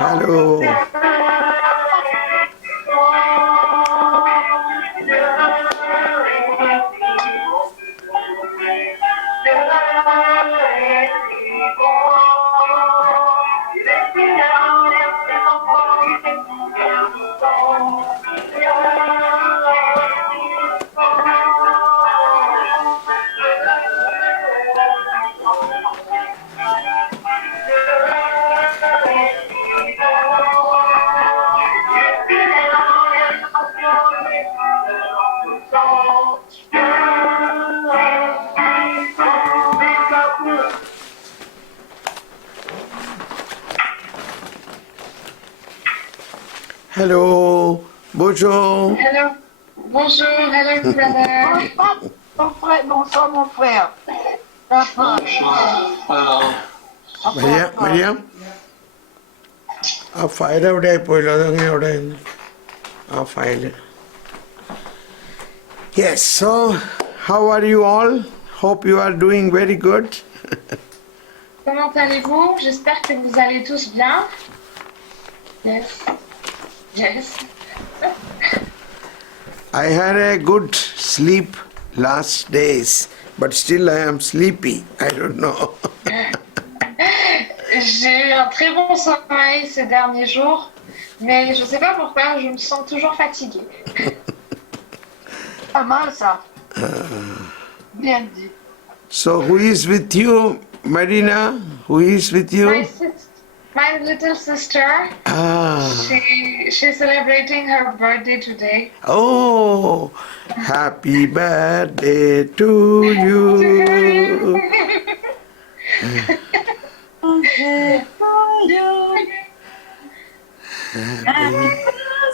Hello. Hello, bonjour. Hello. Bonjour, hello brother. Bonsoir mon frère. Papa. Miriam, ആ ഫയൽ എവിടെ ആയിപ്പോയല്ലോ അതങ്ങനെ എവിടെ ആ file Yes, so how are you all? Hope you are doing very good. Comment allez-vous? J'espère que vous allez tous bien. Yes. Yes. I had a good sleep last days, but still I am sleepy. I don't know. J'ai eu un très bon sommeil ces derniers jours, mais je ne sais pas pourquoi, je me sens toujours fatiguée. Pas mal ça. Bien dit. So who is with you, Marina? Who is with you? My little sister, Ah. she's celebrating her birthday today. Oh, happy birthday to you. Happy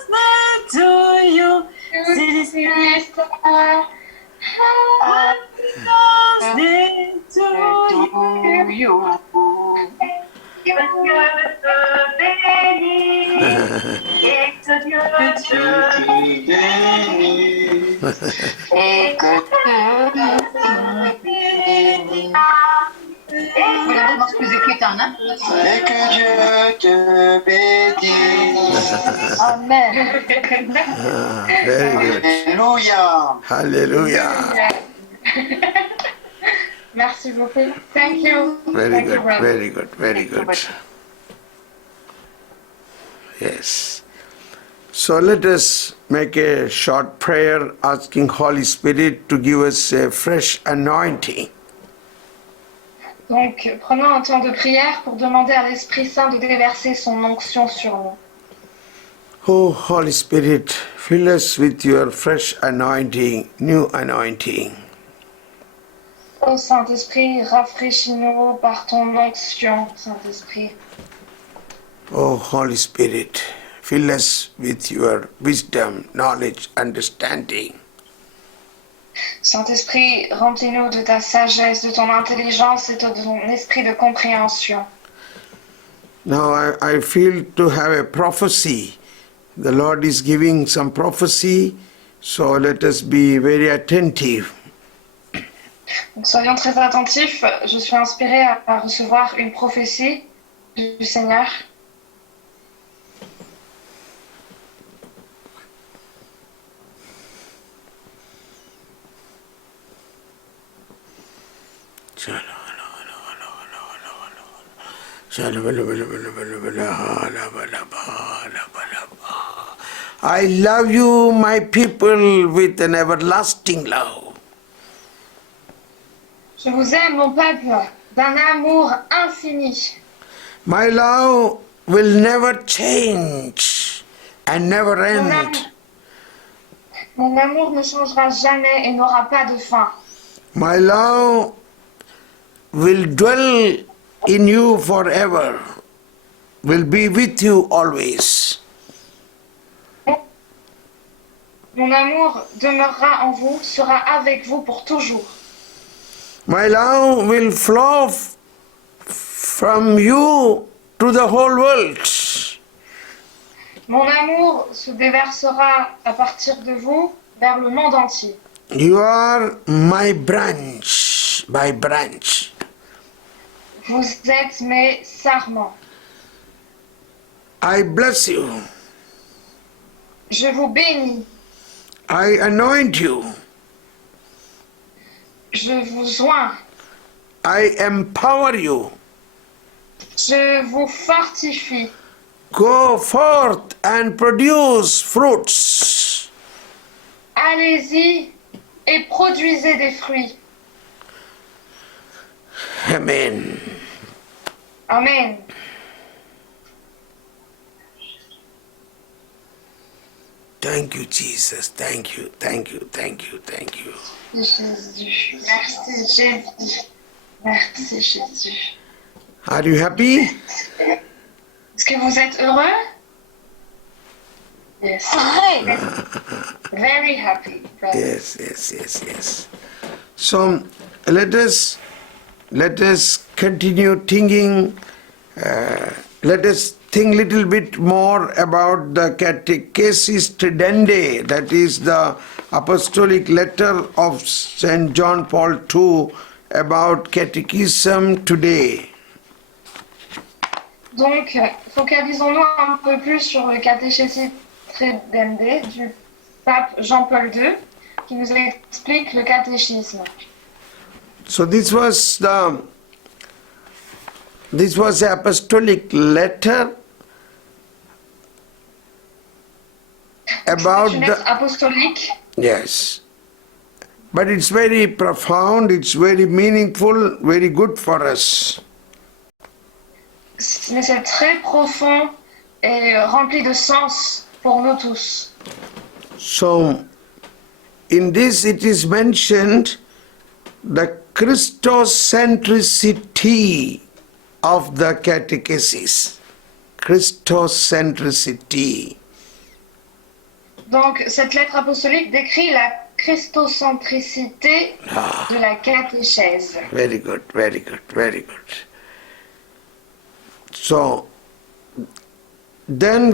birthday to you. Sister. Happy birthday to you. Que Dieu te bénisse et que Dieu te bénisse et que Dieu te bénisse. Regardez dans ce que j'écris, hein? Et que Dieu te bénisse. Amen. Very good. Alléluia. Hallelujah. Merci beaucoup. Thank you. Very Thank you, good, brother. very good, very good. Yes. So let us make a short prayer asking Holy Spirit to give us a fresh anointing. Donc, prenons un temps de prière pour demander à l'Esprit Saint de déverser son onction sur nous. Oh, Holy Spirit, fill us with your fresh anointing, new anointing. Ô Saint-Esprit, rafraîchis-nous par ton onction, Saint-Esprit. Oh, Holy Spirit, fill us with your wisdom, knowledge, understanding. Saint-Esprit, remplis-nous de ta sagesse, de ton intelligence et de ton esprit de compréhension. Now I feel to have a prophecy. The Lord is giving some prophecy, so let us be very attentive. Donc, soyons très attentifs. Je suis inspirée à recevoir une prophétie du Seigneur. I love you, my people, with an everlasting love. Je vous aime, mon peuple, d'un amour infini. My love will never change and never end. Mon amour ne changera jamais et n'aura pas de fin. My love will dwell in you forever, will be with you always. Mon amour demeurera en vous, sera avec vous pour toujours. My love will flow from you to the whole world. Mon amour se déversera à partir de vous vers le monde entier. You are my branch, my branch. Vous êtes mes sarments. I bless you. Je vous bénis. I anoint you. Je vous oins. I empower you. Je vous fortifie. Go forth and produce fruits. Allez-y et produisez des fruits. Amen. Amen. Thank you, Jesus. Thank you, thank you, thank you, thank you. Jésus. Merci Jésus. Merci Jésus. Are you happy? Est-ce que vous êtes heureux? Yes. Very happy, brother. Yes, yes, yes, yes. So let us continue thinking. Let us think little bit more about the Catechesis Tradendae, that is the apostolic letter of Saint John Paul II about catechism today. Donc, focalisons-nous un peu plus sur le catéchésis Tradendae du pape Jean-Paul II qui nous explique le catéchisme. So this was the apostolic letter about C'est une lettre apostolique, yes, but it's very profound, it's very meaningful, very good for us. mais c'est très profond et rempli de sens pour nous tous. So in this it is mentioned the Christocentricity of the catechesis. Christocentricity. Donc, cette lettre apostolique décrit la christocentricité de la catéchèse. Very good, very good, very good. So then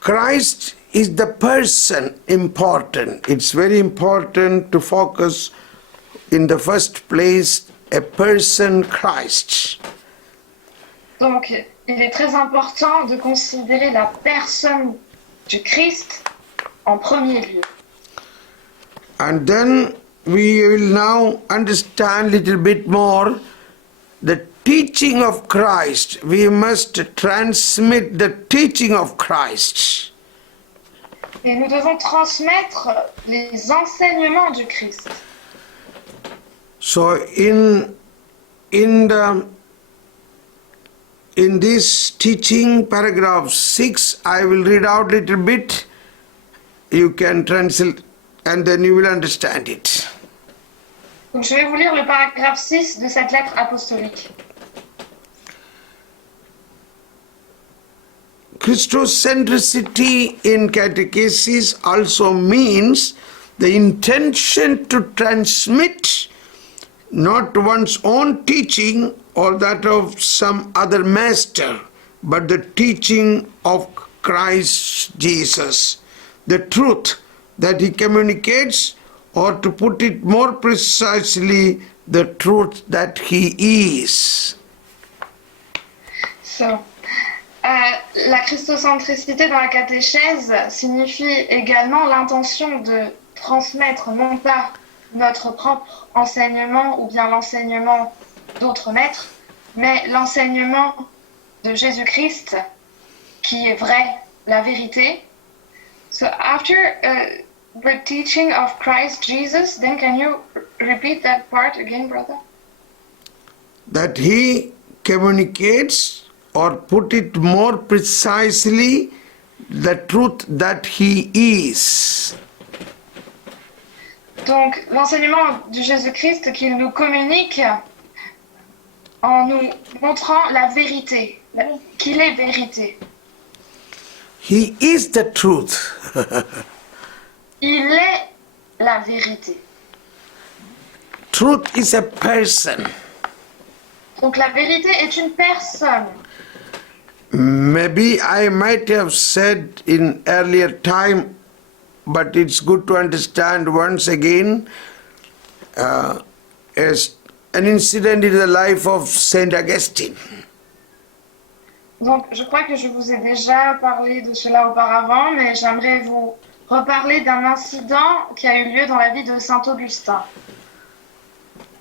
Christ is the person important. It's very important to focus in the first place a person Christ. Donc, il est très important de considérer la personne du Christ en premier lieu. And then we will now understand little bit more the teaching of Christ. We must transmit the teaching of Christ. Et nous devons transmettre les enseignements du Christ. So in this teaching, paragraph 6, I will read out little bit. You can translate and then you will understand it. Donc, je vais vous lire le paragraphe 6 de cette lettre apostolique. Christocentricity in catechesis also means the intention to transmit not one's own teaching or that of some other master, but the teaching of Christ Jesus, the truth that he communicates, or to put it more precisely, the truth that he is. So, la christocentricité dans la catéchèse signifie également l'intention de transmettre non pas notre propre enseignement ou bien l'enseignement d'autres maîtres, mais l'enseignement de Jésus-Christ qui est vrai, la vérité. So after the teaching of Christ Jesus, then can you repeat that part again, brother? That he communicates, or put it more precisely, the truth that he is. Donc, l'enseignement du Jésus-Christ qu'il nous communique en nous montrant la vérité, qu'il est vérité. He is the truth. Il est la vérité. Truth is a person. Donc, la vérité est une personne. maybe I might have said in earlier time, but it's good to understand once again as an incident in the life of Saint Augustine. Donc, je crois que je vous ai déjà parlé de cela auparavant, mais j'aimerais vous reparler d'un incident qui a eu lieu dans la vie de Saint Augustin.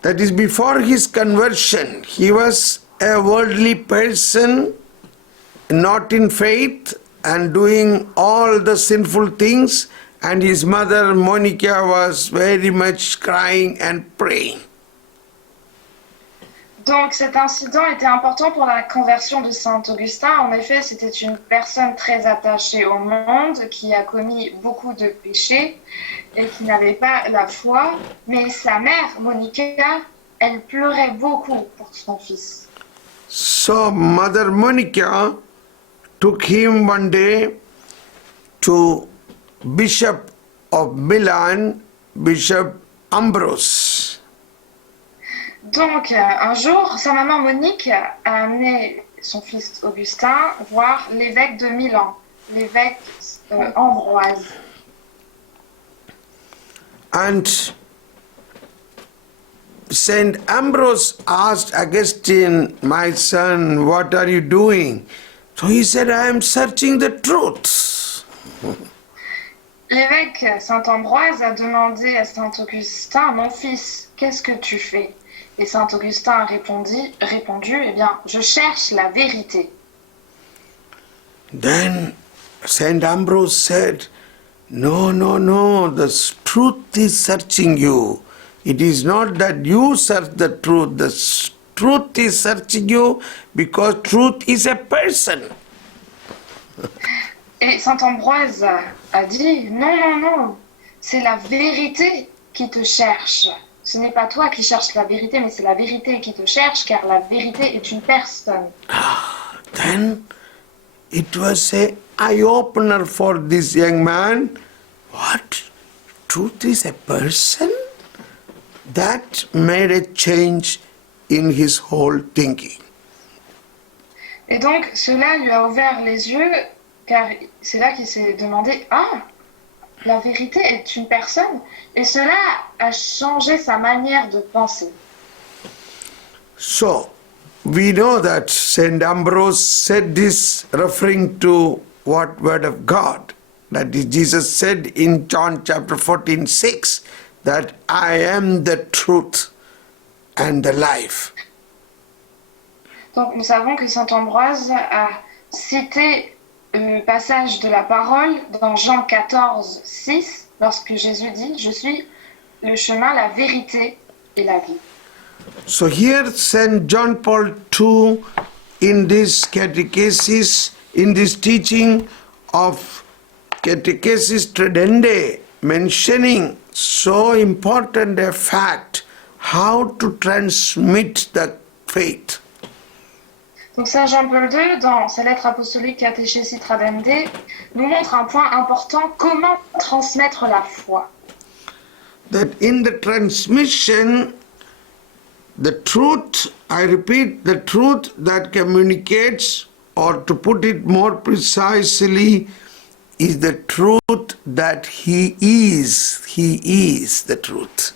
That is, before his conversion, he was a worldly person, not in faith and doing all the sinful things, and his mother Monica was very much crying and praying. Donc cet incident était important pour la conversion de Saint Augustin. En effet, c'était une personne très attachée au monde, qui a commis beaucoup de péchés et qui n'avait pas la foi. Mais sa mère, Monica, elle pleurait beaucoup pour son fils. So Mother Monica took him one day to Bishop of Milan, Bishop Ambrose. Donc un jour, sa maman Monique a amené son fils Augustin voir l'évêque de Milan, l'évêque Ambroise. And Saint Ambrose asked Augustine, "My son, what are you doing?" So he said, "I am searching the truth." L'évêque Saint Ambroise a demandé à Saint Augustin, "Mon fils, qu'est-ce que tu fais?" Et Saint Augustin a répondu, "Eh bien, je cherche la vérité." Then Saint Ambrose said, "No, no, no, the truth is searching you. It is not that you search the truth. The truth is searching you because truth is a person." Et Saint Ambroise a dit, "Non, non, non, c'est la vérité qui te cherche. Ce n'est pas toi qui cherches la vérité, mais c'est la vérité qui te cherche, car la vérité est une personne." Then it was an eye-opener for this young man. What? Truth is a person? That made a change in his whole thinking. Et donc, cela lui a ouvert les yeux, car c'est là qu'il s'est demandé, "Ah, la vérité est une personne." Et cela a changé sa manière de penser. So, we know that Saint Ambrose said this referring to what word of God? That is, Jesus said in John chapter 14:6 that I am the truth and the life. Donc, nous savons que Saint Ambroise a cité le passage de la parole dans Jean 14:6, lorsque Jésus dit, "Je suis le chemin, la vérité et la vie." So here Saint John Paul II in this catechesis, in this teaching of catechesis tradendae, mentioning so important a fact, how to transmit the faith. Donc Saint Jean-Paul II, dans sa lettre apostolique Catéchésis Tradendae, nous montre un point important, comment transmettre la foi. That in the transmission, the truth, I repeat, the truth that communicates, or to put it more precisely, is the truth that He is. He is the truth.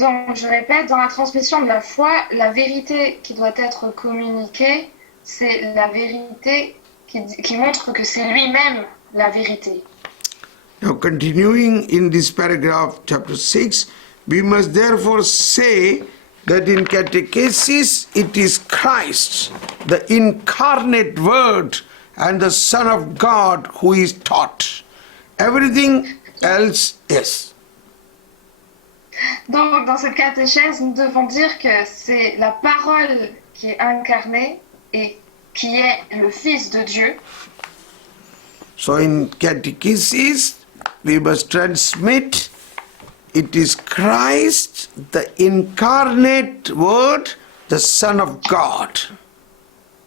Donc je répète, dans la transmission de la foi, la vérité qui doit être communiquée, c'est la vérité qui montre que c'est lui-même la vérité. Now continuing in this paragraph, chapter 6, we must therefore say that in catechesis it is Christ, the incarnate Word and the Son of God who is taught. Everything else is. Donc dans cette catéchèse, nous devons dire que c'est la parole qui est incarnée et qui est le Fils de Dieu. So in catechesis, we must transmit, it is Christ, the incarnate Word, the Son of God.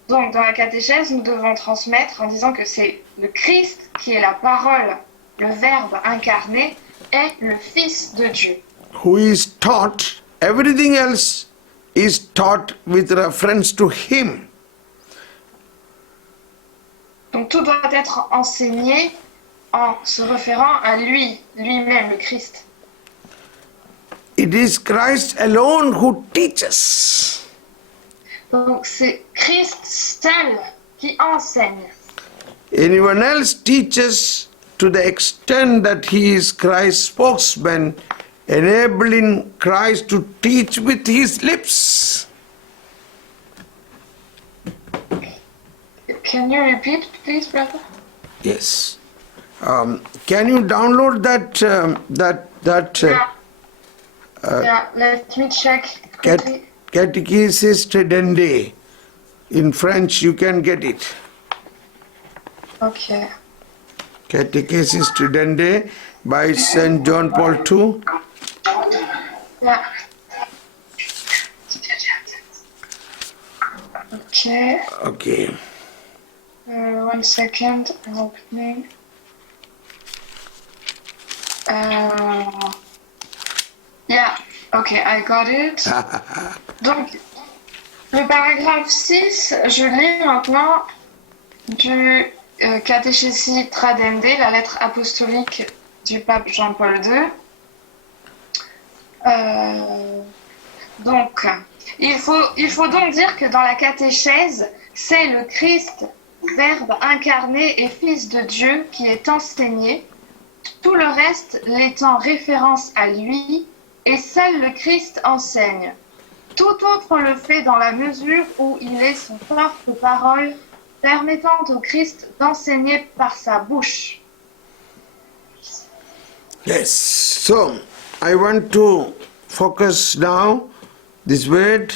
Donc dans la catéchèse, nous devons transmettre en disant que c'est le Christ qui est la parole, le Verbe incarné, est le Fils de Dieu. Who is taught, everything else is taught with reference to Him. Donc tout doit être enseigné en se référant à lui-même, le Christ. It is Christ alone who teaches. Donc c'est Christ seul qui enseigne. Anyone else teaches to the extent that he is Christ's spokesman, enabling Christ to teach with his lips. Can you repeat, please, brother? Yes. Can you download that Yeah, let me check quickly. Catechesis Tridende? In French, you can get it. Okay. Catechesis Tridende by Saint John Paul II. Yeah. Okay. Okay. 1 second. I'm opening. Yeah. Okay, I got it. Donc, le paragraphe 6, je lis maintenant du Catéchésie Tridende, la lettre apostolique du pape Jean-Paul II. Donc, il faut donc dire que dans la catéchèse, c'est le Christ, Verbe incarné et Fils de Dieu, qui est enseigné, tout le reste l'étant référence à lui, et seul le Christ enseigne. Tout autre le fait dans la mesure où il est son porte-parole, permettant au Christ d'enseigner par sa bouche. Yes. So, I want to focus now this word.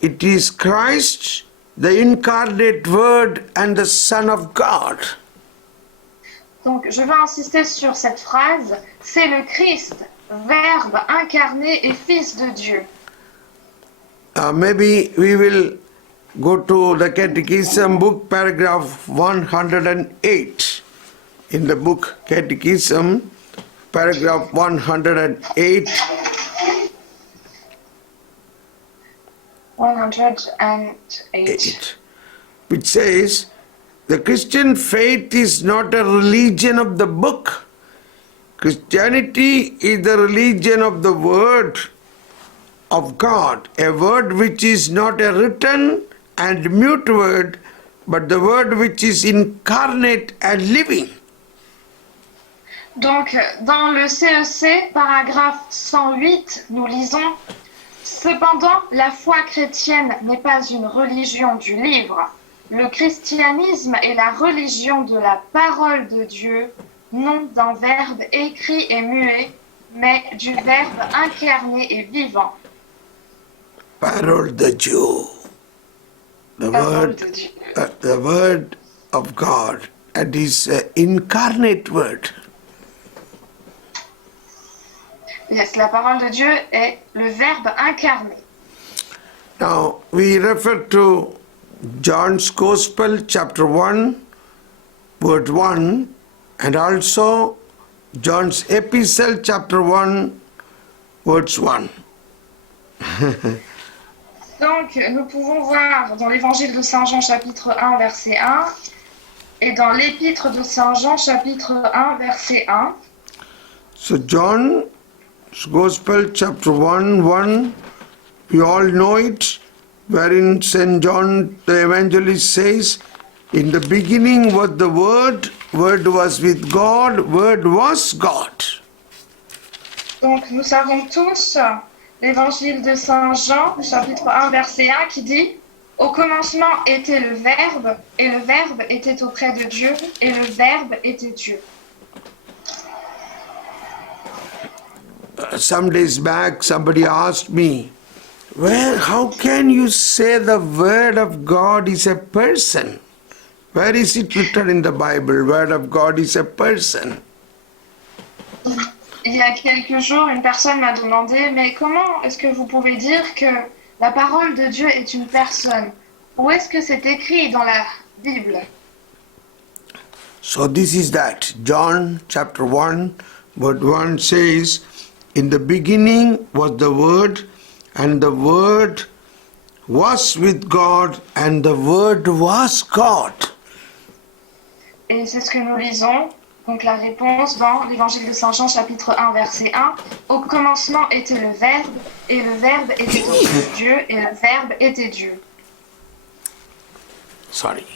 It is Christ, the incarnate Word and the Son of God. Donc, je vais insister sur cette phrase. C'est le Christ, Verbe incarné et Fils de Dieu. Maybe we will go to the Catechism book, paragraph 108. In the book Catechism, paragraph 108. 108. Which says, the Christian faith is not a religion of the book. Christianity is the religion of the Word of God, a word which is not a written and mute word, but the word which is incarnate and living. Donc, dans le CEC, paragraphe 108, nous lisons « Cependant, la foi chrétienne n'est pas une religion du livre. Le christianisme est la religion de la parole de Dieu, non d'un verbe écrit et muet, mais du verbe incarné et vivant. » Parole de Dieu. The word of God, and His incarnate word. Yes, la parole de Dieu est le verbe incarné. Now, we refer to John's Gospel, chapter 1, word 1, and also John's Epistle, chapter 1, words 1. Donc, nous pouvons voir dans l'évangile de Saint Jean, chapitre 1, verset 1, et dans l'épître de Saint Jean, chapitre 1, verset 1. So, John's Gospel, chapter 1, 1, we all know it, wherein St. John the Evangelist says, in the beginning was the Word, Word was with God, Word was God. Donc, nous savons tous l'évangile de Saint Jean, chapitre 1, verset 1, qui dit « Au commencement était le Verbe, et le Verbe était auprès de Dieu, et le Verbe était Dieu. » Some days back, somebody asked me, well, how can you say the Word of God is a person? Where is it written in the Bible, Word of God is a person? Il y a quelques jours, une personne m'a demandé « Mais comment est-ce que vous pouvez dire que la parole de Dieu est une personne? Où est-ce que c'est écrit dans la Bible ?» So this is that. John chapter 1, word 1 says, in the beginning was the Word, and the Word was with God, and the Word was God. Et c'est ce que nous lisons. Donc la réponse dans l'Évangile de Saint Jean, chapitre 1, verset 1. Au commencement était le Verbe, et le Verbe était auprès de Dieu, et le Verbe était Dieu. Sorry.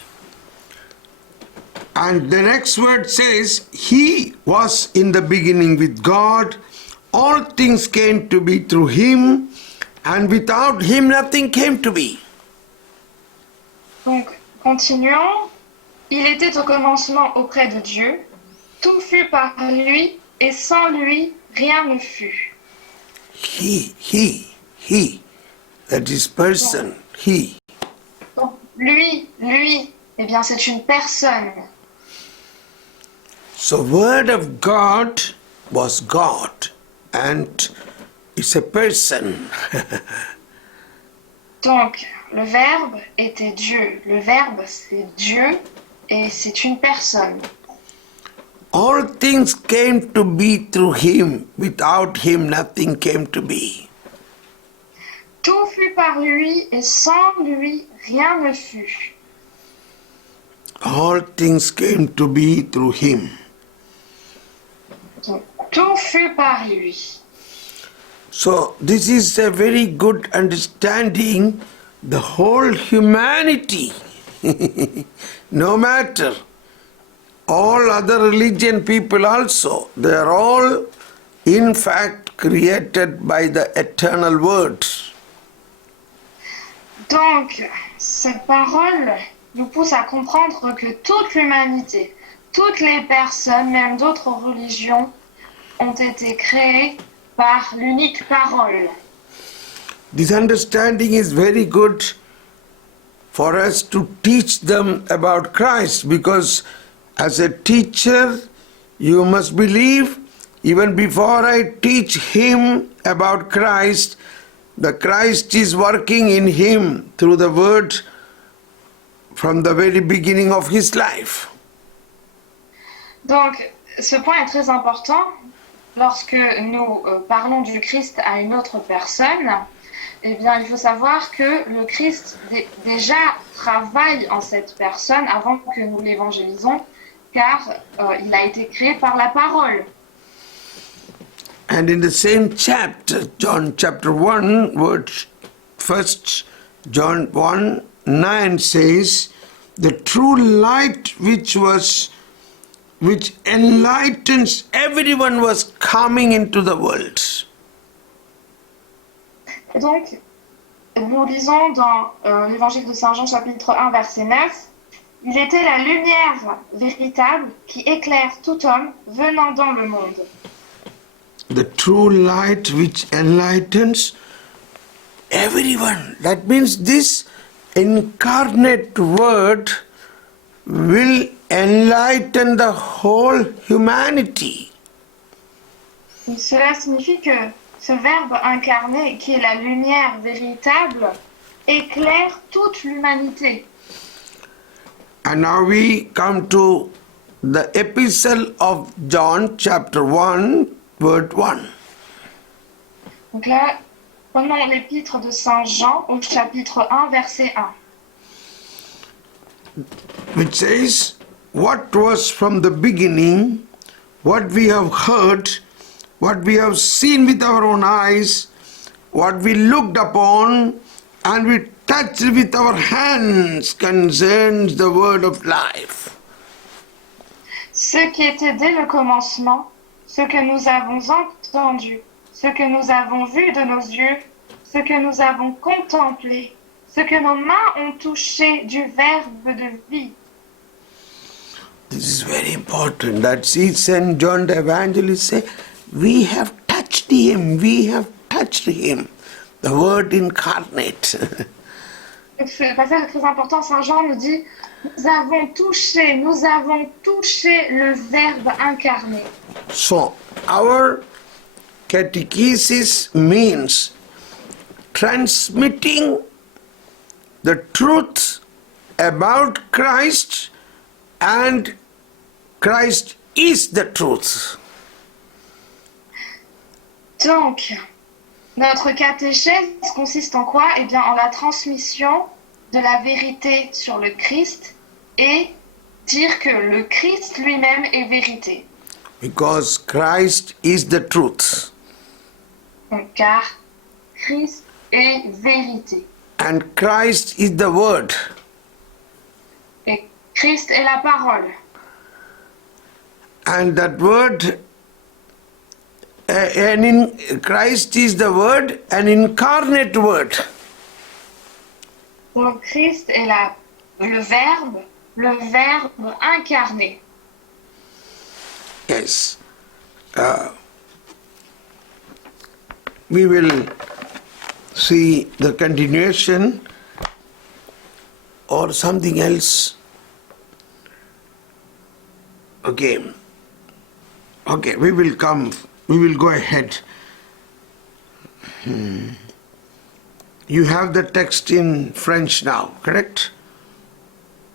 And the next word says, He was in the beginning with God. All things came to be through Him, and without Him nothing came to be. Donc, continuons. Il était au commencement auprès de Dieu. Tout fut par lui, et sans lui, rien ne fut. He. That is person. He. Donc, lui, eh bien, c'est une personne. So Word of God was God, and it's a person. Donc, le Verbe était Dieu. Le Verbe, c'est Dieu, et c'est une personne. All things came to be through Him. Without Him nothing came to be. Tout fut par lui, et sans lui, rien ne fut. All things came to be through Him. Donc, tout fut par lui. So this is a very good understanding. The whole humanity, no matter all other religion people also, they are all in fact created by the eternal Word. Donc, cette parole nous pousse à comprendre que toute l'humanité, toutes les personnes, même d'autres religions, ont été créées par l'unique parole. This understanding is very good for us to teach them about Christ, because as a teacher you must believe, even before I teach him about Christ, the Christ is working in him through the Word from the very beginning of his life. Donc, ce point est très important. Lorsque nous parlons du Christ à une autre personne, eh bien, il faut savoir que le Christ déjà travaille en cette personne avant que nous l'évangélisons, car il a été créé par la parole. And in the same chapter, John chapter 1, verse 1 John 1:9 says, the true light which enlightens everyone was coming into the world. Et donc, nous lisons dans l'évangile de Saint Jean chapitre 1 verset 9, il était la lumière véritable qui éclaire tout homme venant dans le monde. The true light which enlightens everyone. That means this incarnate Word will enlighten the whole humanity. Et cela signifie que ce Verbe incarné, qui est la lumière véritable, éclaire toute l'humanité. And now we come to the epistle of John chapter 1, verse 1. Donc là, prenons l'épître de Saint Jean au chapitre 1, verset 1. Which says, what was from the beginning, what we have heard, what we have seen with our own eyes, what we looked upon, and we touched with our hands concerns the word of life. Ce qui était dès le commencement, ce que nous avons entendu, ce que nous avons vu de nos yeux, ce que nous avons contemplé, ce que nos mains ont touché du Verbe de vie. This is very important. That St. John the Evangelist say, we have touched him, the Word incarnate. Ce passage est très important. Saint Jean nous dit, nous avons touché le Verbe incarné. So, our catechesis means transmitting the truth about Christ, and Christ is the truth. Donc, notre catéchèse consiste en quoi? Eh bien, en la transmission de la vérité sur le Christ, et dire que le Christ lui-même est vérité. Because Christ is the truth. Car Christ est vérité. And Christ is the word. Et Christ est la parole. And that word, Christ is the word, an incarnate word. Donc Christ est le verbe incarné. Yes. We will see the continuation or something else. Okay. Okay, we will go ahead. You have the text in French now, correct?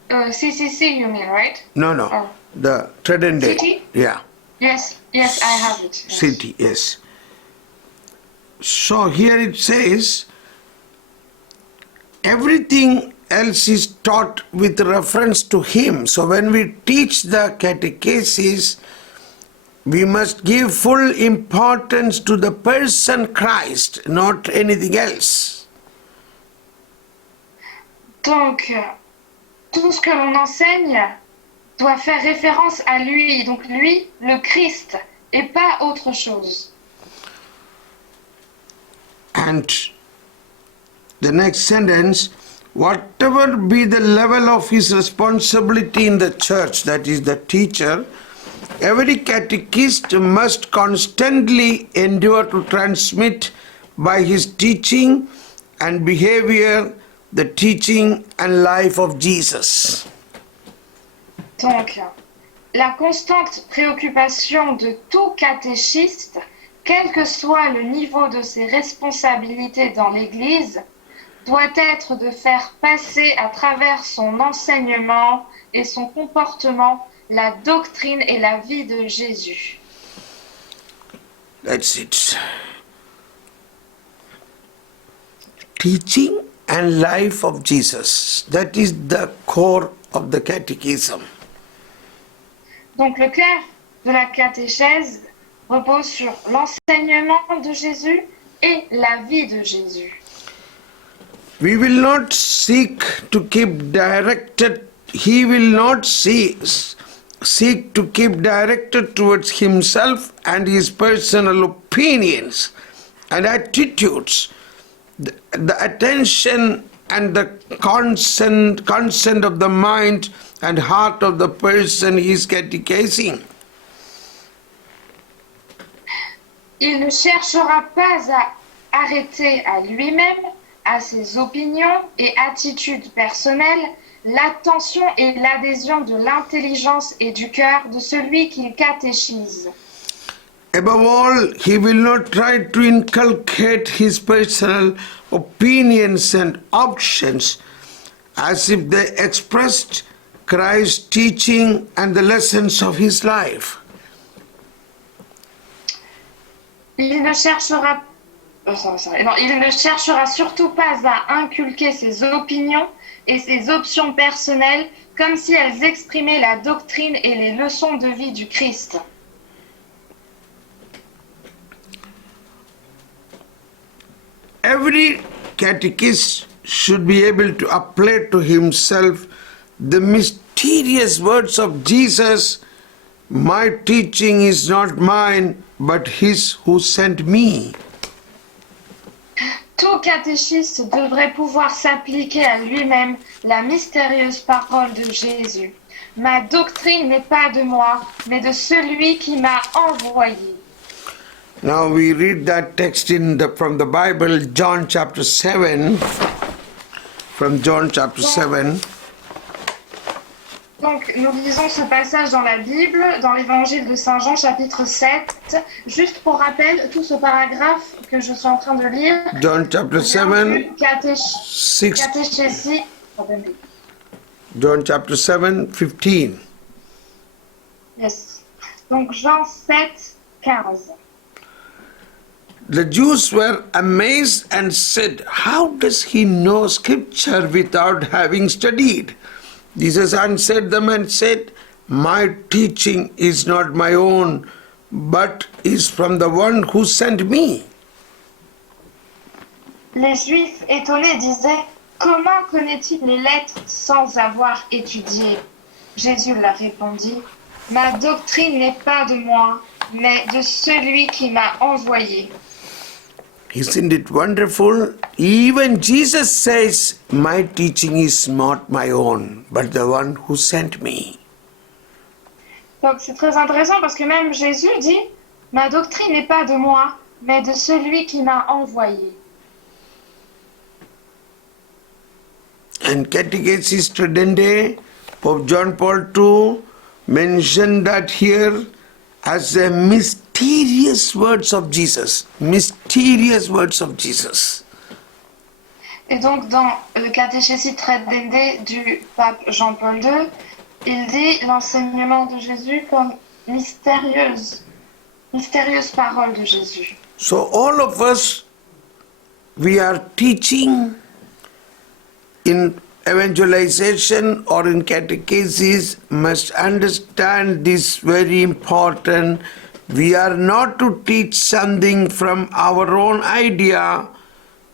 CCC, you mean, right? No. Oh. The Trident Day. City? Yeah. Yes, I have it. Yes. City, yes. So here it says, everything else is taught with reference to him. So when we teach the catechesis, we must give full importance to the person Christ, not anything else. Donc, tout ce que l'on enseigne doit faire référence à lui. Donc lui, le Christ, et pas autre chose. And the next sentence, whatever be the level of his responsibility in the church, that is the teacher, every catechist must constantly endeavor to transmit by his teaching and behavior the teaching and life of Jesus. Donc, la constante préoccupation de tout catéchiste, quel que soit le niveau de ses responsabilités dans l'Église, doit être de faire passer à travers son enseignement et son comportement la doctrine et la vie de Jésus. That's it. Teaching and life of Jesus. That is the core of the catechism. Donc le cœur de la catéchèse repose sur l'enseignement de Jésus et la vie de Jésus. We will not seek to keep directed, he will not seek to keep directed towards himself and his personal opinions and attitudes. The attention and the consent of the mind and heart of the person he is catechizing. Il ne cherchera pas à arrêter à lui-même, à ses opinions et attitudes personnelles, l'attention et l'adhésion de l'intelligence et du cœur de celui qu'il catéchise. Above all, he will not try to inculcate his personal opinions and options as if they expressed Christ's teaching and the lessons of his life. Il ne cherchera surtout pas à inculquer ses opinions et ses options personnelles comme si elles exprimaient la doctrine et les leçons de vie du Christ. Every catechist should be able to apply to himself the mysterious words of Jesus, "My teaching is not mine, but his who sent me." Tout catéchiste devrait pouvoir s'appliquer à lui-même la mystérieuse parole de Jésus. Ma doctrine n'est pas de moi, mais de celui qui m'a envoyé. Now we read that text from the Bible, John chapter 7, from John chapter 7. Donc, nous lisons ce passage dans la Bible, dans l'évangile de Saint Jean, chapitre 7. Juste pour rappel, tout ce paragraphe que je suis en train de lire. John chapter 7, 6. Catéchésie. John chapter 7, 15. Yes. Donc, Jean 7, 15. The Jews were amazed and said, "How does he know scripture without having studied?" Jesus answered them and said, "My teaching is not my own, but is from the one who sent me." Les Juifs étonnés disaient: comment connaît-il les lettres sans avoir étudié? Jésus leur répondit: ma doctrine n'est pas de moi, mais de celui qui m'a envoyé. Isn't it wonderful? Even Jesus says, "My teaching is not my own, but the one who sent me." Donc c'est très intéressant parce que même Jésus dit: ma doctrine n'est pas de moi, mais de celui qui m'a envoyé. And Catechesis Tradendae, Pope John Paul II mentioned that here as a mysterious words of Jesus. Mysterious words of Jesus. Et donc dans le catéchésis Tradendae du pape Jean-Paul II, il dit l'enseignement de Jésus comme mystérieuse parole de Jésus. So all of us, we are teaching in evangelization or in catechesis, must understand this very important. We are not to teach something from our own idea,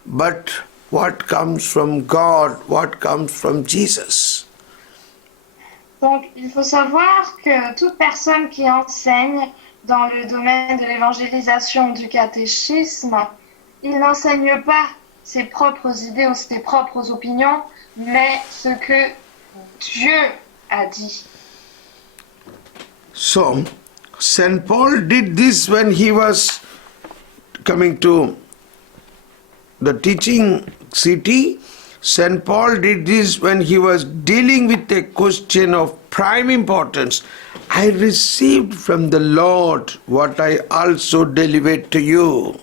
but what comes from God, what comes from Jesus. Donc il faut savoir que toute personne qui enseigne dans le domaine de l'évangélisation du catéchisme, il n'enseigne pas ses propres idées ou ses propres opinions, mais ce que Dieu a dit. So, St. Paul did this when he was coming to the teaching city. St. Paul did this when he was dealing with a question of prime importance. I received from the Lord what I also delivered to you.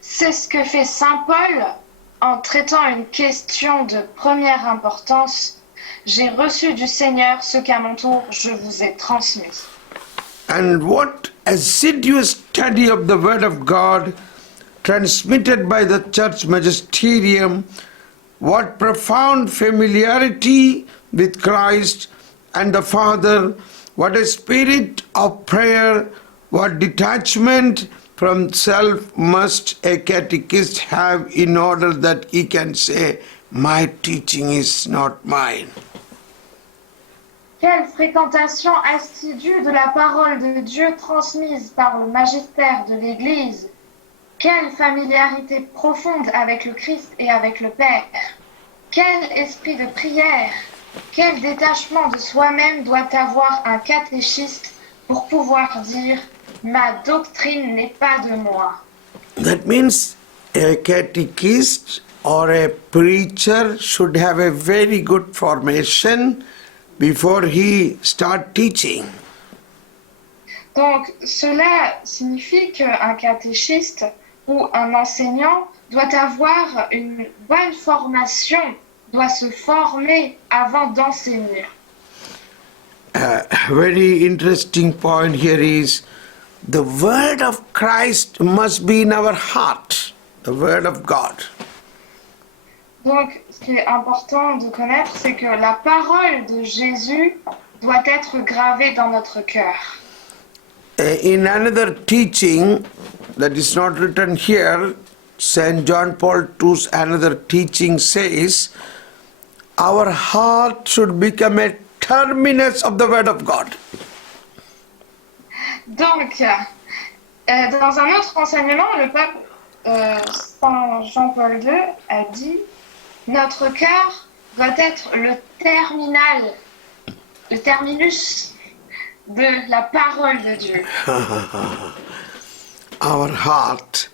C'est ce que fait Saint Paul en traitant une question de première importance. J'ai reçu du Seigneur ce qu'à mon tour je vous ai transmis. And what assiduous study of the Word of God transmitted by the Church Magisterium, what profound familiarity with Christ and the Father, what a spirit of prayer, what detachment from self must a catechist have in order that he can say, "My teaching is not mine." Quelle fréquentation assidue de la parole de Dieu transmise par le magistère de l'Église. Quelle familiarité profonde avec le Christ et avec le Père. Quel esprit de prière. Quel détachement de soi-même doit avoir un catéchiste pour pouvoir dire « ma doctrine n'est pas de moi ». That means a catechist or a preacher should have a very good formation before he start teaching. Donc cela signifie qu'un catéchiste ou un enseignant doit avoir une bonne formation, doit se former avant d'enseigner. A very interesting point here is the word of Christ must be in our heart, the word of God. Donc, ce qui est important de connaître, c'est que la parole de Jésus doit être gravée dans notre cœur. In another teaching that is not written here, St. John Paul II's another teaching says, our heart should become a terminus of the word of God. Donc, dans un autre enseignement, le pape Saint Jean-Paul II a dit « Notre cœur doit être le terminal, le terminus de la parole de Dieu. » Our heart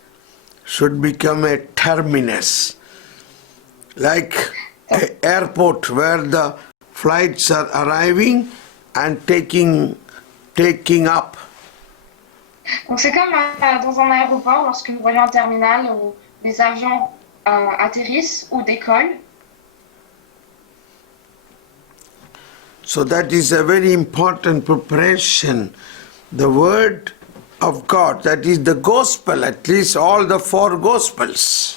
should become a terminus, like an airport where the flights are arriving and taking up. Donc c'est comme dans un aéroport, lorsque nous voyons un terminal où les avions atterrissent ou décollent. So that is a very important preparation. The word of God, that is the gospel, at least all the four gospels.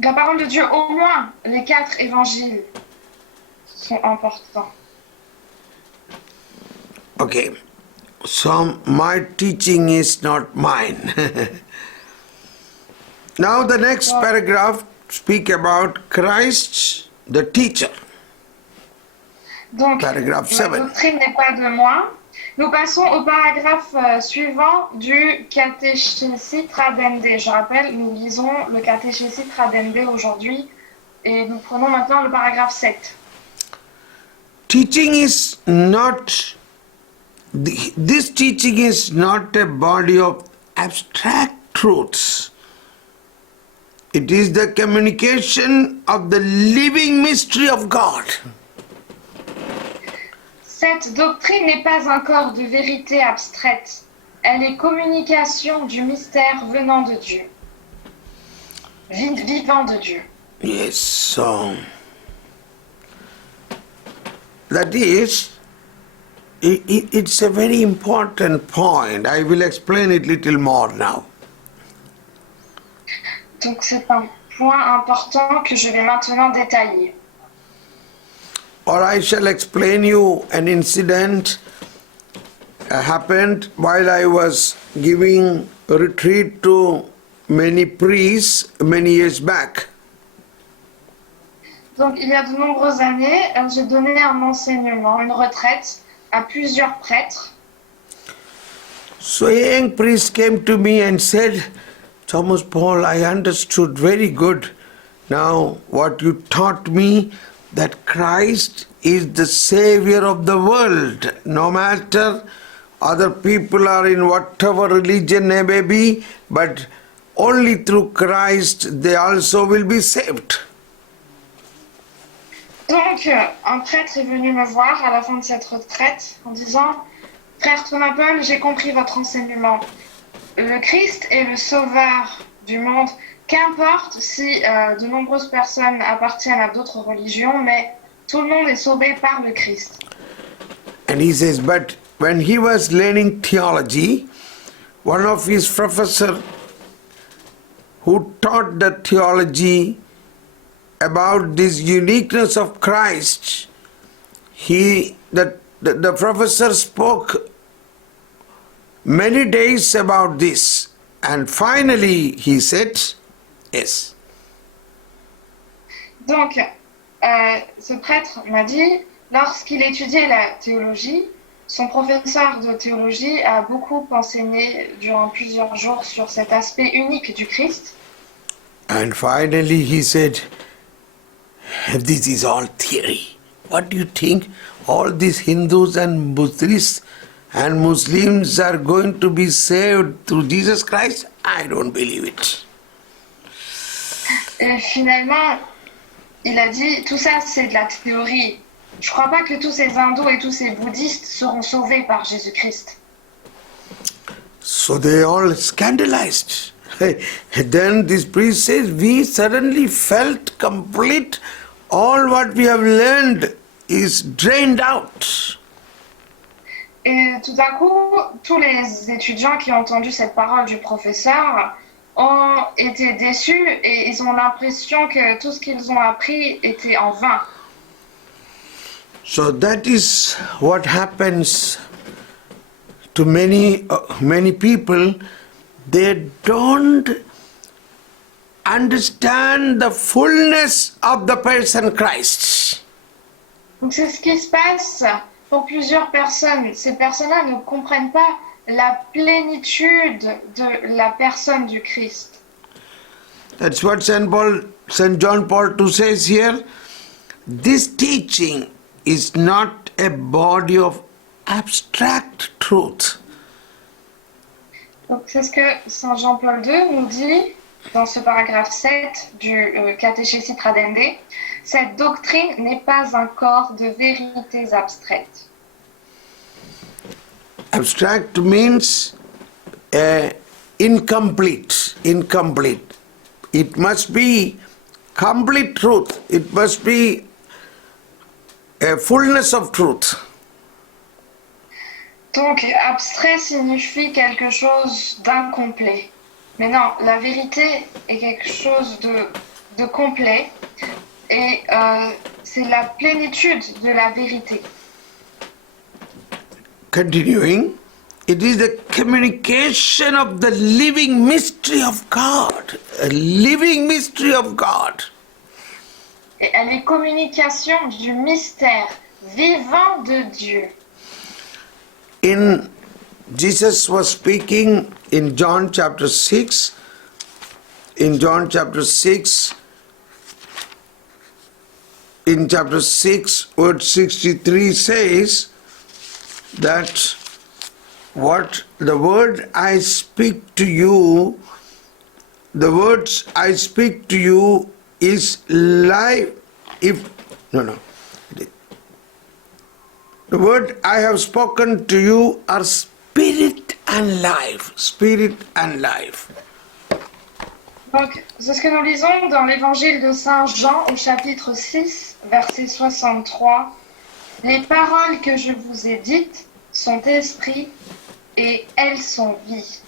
La parole de Dieu, au moins les 4 évangiles sont importants. Okay, so my teaching is not mine. Now the next paragraph speak about Christ, the teacher. Donc, Paragraphe la 7. doctrine n'est pas de moi. Nous passons au paragraphe suivant du catéchésit Radende. Je rappelle, nous lisons le catéchésit Radende aujourd'hui et nous prenons maintenant le paragraphe 7. Teaching is not, this teaching is not a body of abstract truths. It is the communication of the living mystery of God. Cette doctrine n'est pas un corps de vérité abstraite. Elle est communication du mystère venant de Dieu. Vivant de Dieu. Yes, so that is, it's a very important point. I will explain it little more now. Donc c'est un point important que je vais maintenant détailler. Or I shall explain you an incident happened while I was giving a retreat to many priests many years back. Donc il y a de nombreuses années, j'ai donné un enseignement, une retraite à plusieurs prêtres. So a young priest came to me and said, Thomas Paul, I understood very good now what you taught me, that Christ is the Savior of the world. No matter other people are in whatever religion they may be, but only through Christ they also will be saved. Donc un prêtre est venu me voir à la fin de cette retraite en disant « Frère Thomas Paul, j'ai compris votre enseignement. Le Christ est le sauveur du monde. Qu'importe si de nombreuses personnes appartiennent à d'autres religions, mais tout le monde est sauvé par le Christ. » And he says, but when he was learning theology, one of his professors who taught the theology about this uniqueness of Christ, the professor spoke many days about this, and finally he said, yes. Donc, ce prêtre m'a dit, lorsqu'il étudiait la théologie, son professeur de théologie a beaucoup enseigné durant plusieurs jours sur cet aspect unique du Christ. And finally he said, this is all theory. What do you think? All these Hindus and Buddhists and Muslims are going to be saved through Jesus Christ? I don't believe it. Et finalement, il a dit, tout ça c'est de la théorie. Je crois pas que tous ces hindous et tous ces bouddhistes seront sauvés par Jésus-Christ. So they all scandalized. Then this priest says, we suddenly felt complete, all what we have learned is drained out. Et tout à coup, tous les étudiants qui ont entendu cette parole du professeur ont été déçus et ils ont l'impression que tout ce qu'ils ont appris était en vain. So that is what happens to many people. They don't understand the fullness of the person Christ. Donc c'est ce qui se passe pour plusieurs personnes. Ces personnes-là ne comprennent pas la plénitude de la personne du Christ. That's what Saint John Paul II says here. This teaching is not a body of abstract truth. Donc c'est ce que Saint Jean-Paul II nous dit dans ce paragraphe 7 du catéchésit Radende. Cette doctrine n'est pas un corps de vérités abstraites. Abstract means incomplete. It must be complete truth. It must be a fullness of truth. Donc abstrait signifie quelque chose d'incomplet. Mais non, la vérité est quelque chose de complet et c'est la plénitude de la vérité. Continuing, it is the communication of the living mystery of God, a living mystery of God. Et elle est communication du mystère vivant de Dieu. Jesus was speaking in John chapter 6. In John chapter 6, in chapter 6, verse 63 says that what the word I speak to you, the words I speak to you is life. The word I have spoken to you are spirit and life. Spirit and life. Donc, c'est ce que nous lisons dans l'évangile de Saint Jean au chapitre 6, verset 63. Les paroles que je vous ai dites sont esprit et elles sont vie.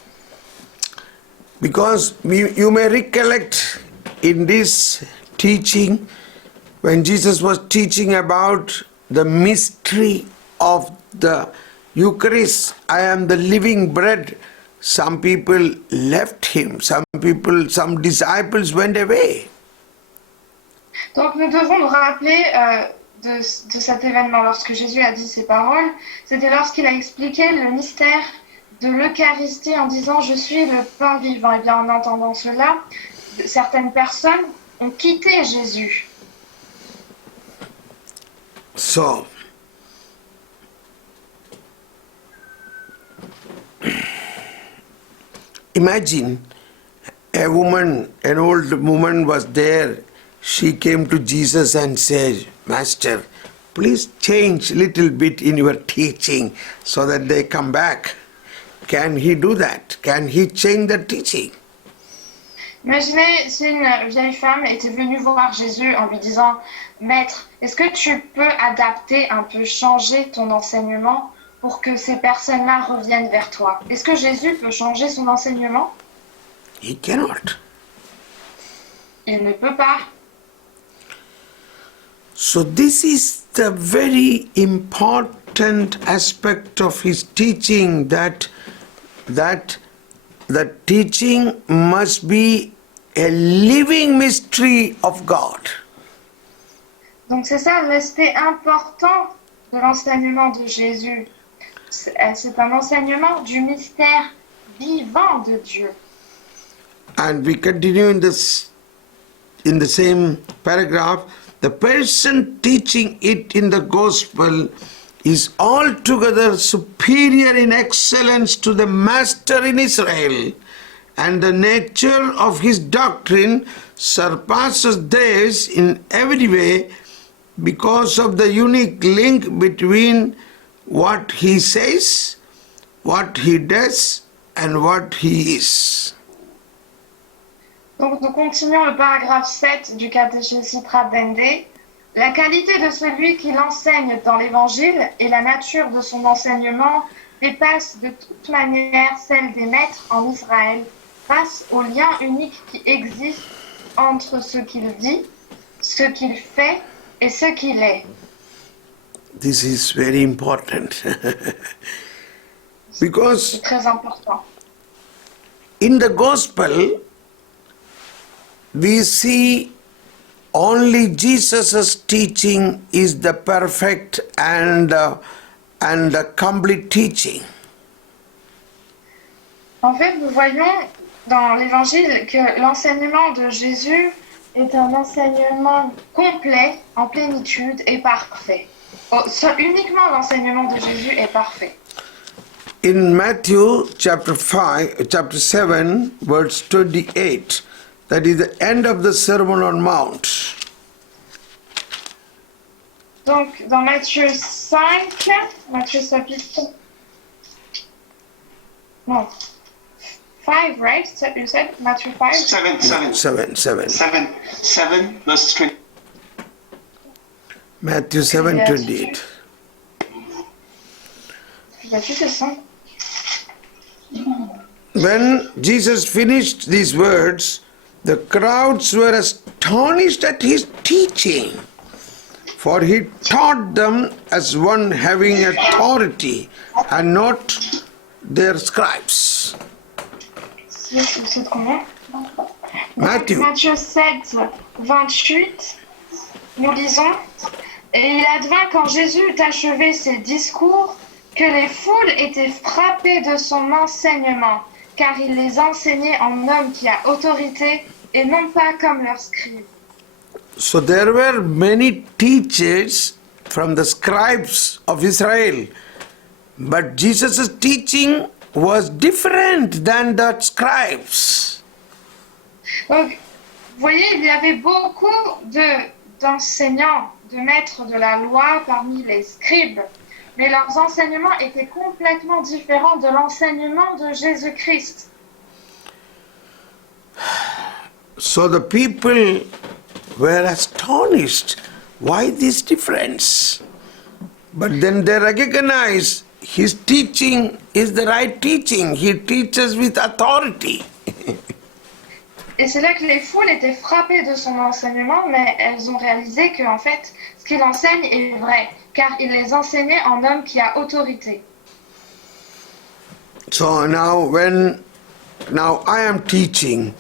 Because you may recollect in this teaching, when Jesus was teaching about the mystery of the Eucharist, I am the living bread, some people left him, some disciples went away. Donc nous devons nous rappeler de cet événement. Lorsque Jésus a dit ces paroles, c'était lorsqu'il a expliqué le mystère de l'Eucharistie en disant « Je suis le pain vivant ». Et bien en entendant cela, certaines personnes ont quitté Jésus. So, imagine an old woman was there. She came to Jesus and said, Master, please change little bit in your teaching so that they come back. Can he do that? Can he change the teaching? Imaginez si une vieille femme était venue voir Jésus en lui disant « Maître, est-ce que tu peux adapter un peu, changer ton enseignement pour que ces personnes-là reviennent vers toi ?» Est-ce que Jésus peut changer son enseignement? He cannot. Il ne peut pas. So this is the very important aspect of his teaching, that the teaching must be a living mystery of God. Donc c'est ça l'aspect important de l'enseignement de Jésus. C'est un enseignement du mystère vivant de Dieu. And we continue in the same paragraph. The person teaching it in the gospel is altogether superior in excellence to the master in Israel, and the nature of his doctrine surpasses theirs in every way because of the unique link between what he says, what he does, and what he is. Donc nous continuons le paragraphe 7 du catéchisme Citra Bende. La qualité de celui qui l'enseigne dans l'Évangile et la nature de son enseignement dépasse de toute manière celle des maîtres en Israël face au lien unique qui existe entre ce qu'il dit, ce qu'il fait et ce qu'il est. This is very important. Because c'est très important. In the gospel, we see only Jesus' teaching is the perfect and the complete teaching. En fait, nous voyons dans l'Évangile que l'enseignement de Jésus est un enseignement complet, en plénitude et parfait. Uniquement l'enseignement de Jésus est parfait. In Matthew chapter 7, verse 28, that is the end of the Sermon on Mount. Donc, dans Matthieu 5, Matthieu chapitre... Non. 5, right? You said Matthew 5? 7, verse 20. Matthew 7:28. When Jesus finished these words, The crowds were astonished at his teaching, for he taught them as one having authority and not their scribes. C'est de combien? Matthew. Matthieu 7, 28, nous lisons. Et il advint quand Jésus eut achevé ses discours que les foules étaient frappées de son enseignement, car il les enseignait en homme qui a autorité et non pas comme leurs scribes. So there were many teachers from the scribes of Israel, but Jesus' teaching was different than the scribes. Donc, vous voyez, il y avait beaucoup d'enseignants, de maîtres de la loi parmi les scribes, mais leurs enseignements étaient complètement différents de l'enseignement de Jésus-Christ. So the people were astonished. Why this difference? But then they recognize his teaching is the right teaching. He teaches with authority. Et c'est là que les foules étaient frappées de son enseignement, mais elles ont réalisé que, en fait, ce qu'il enseigne est vrai, car il les enseignait en homme qui a autorité. So now I am teaching,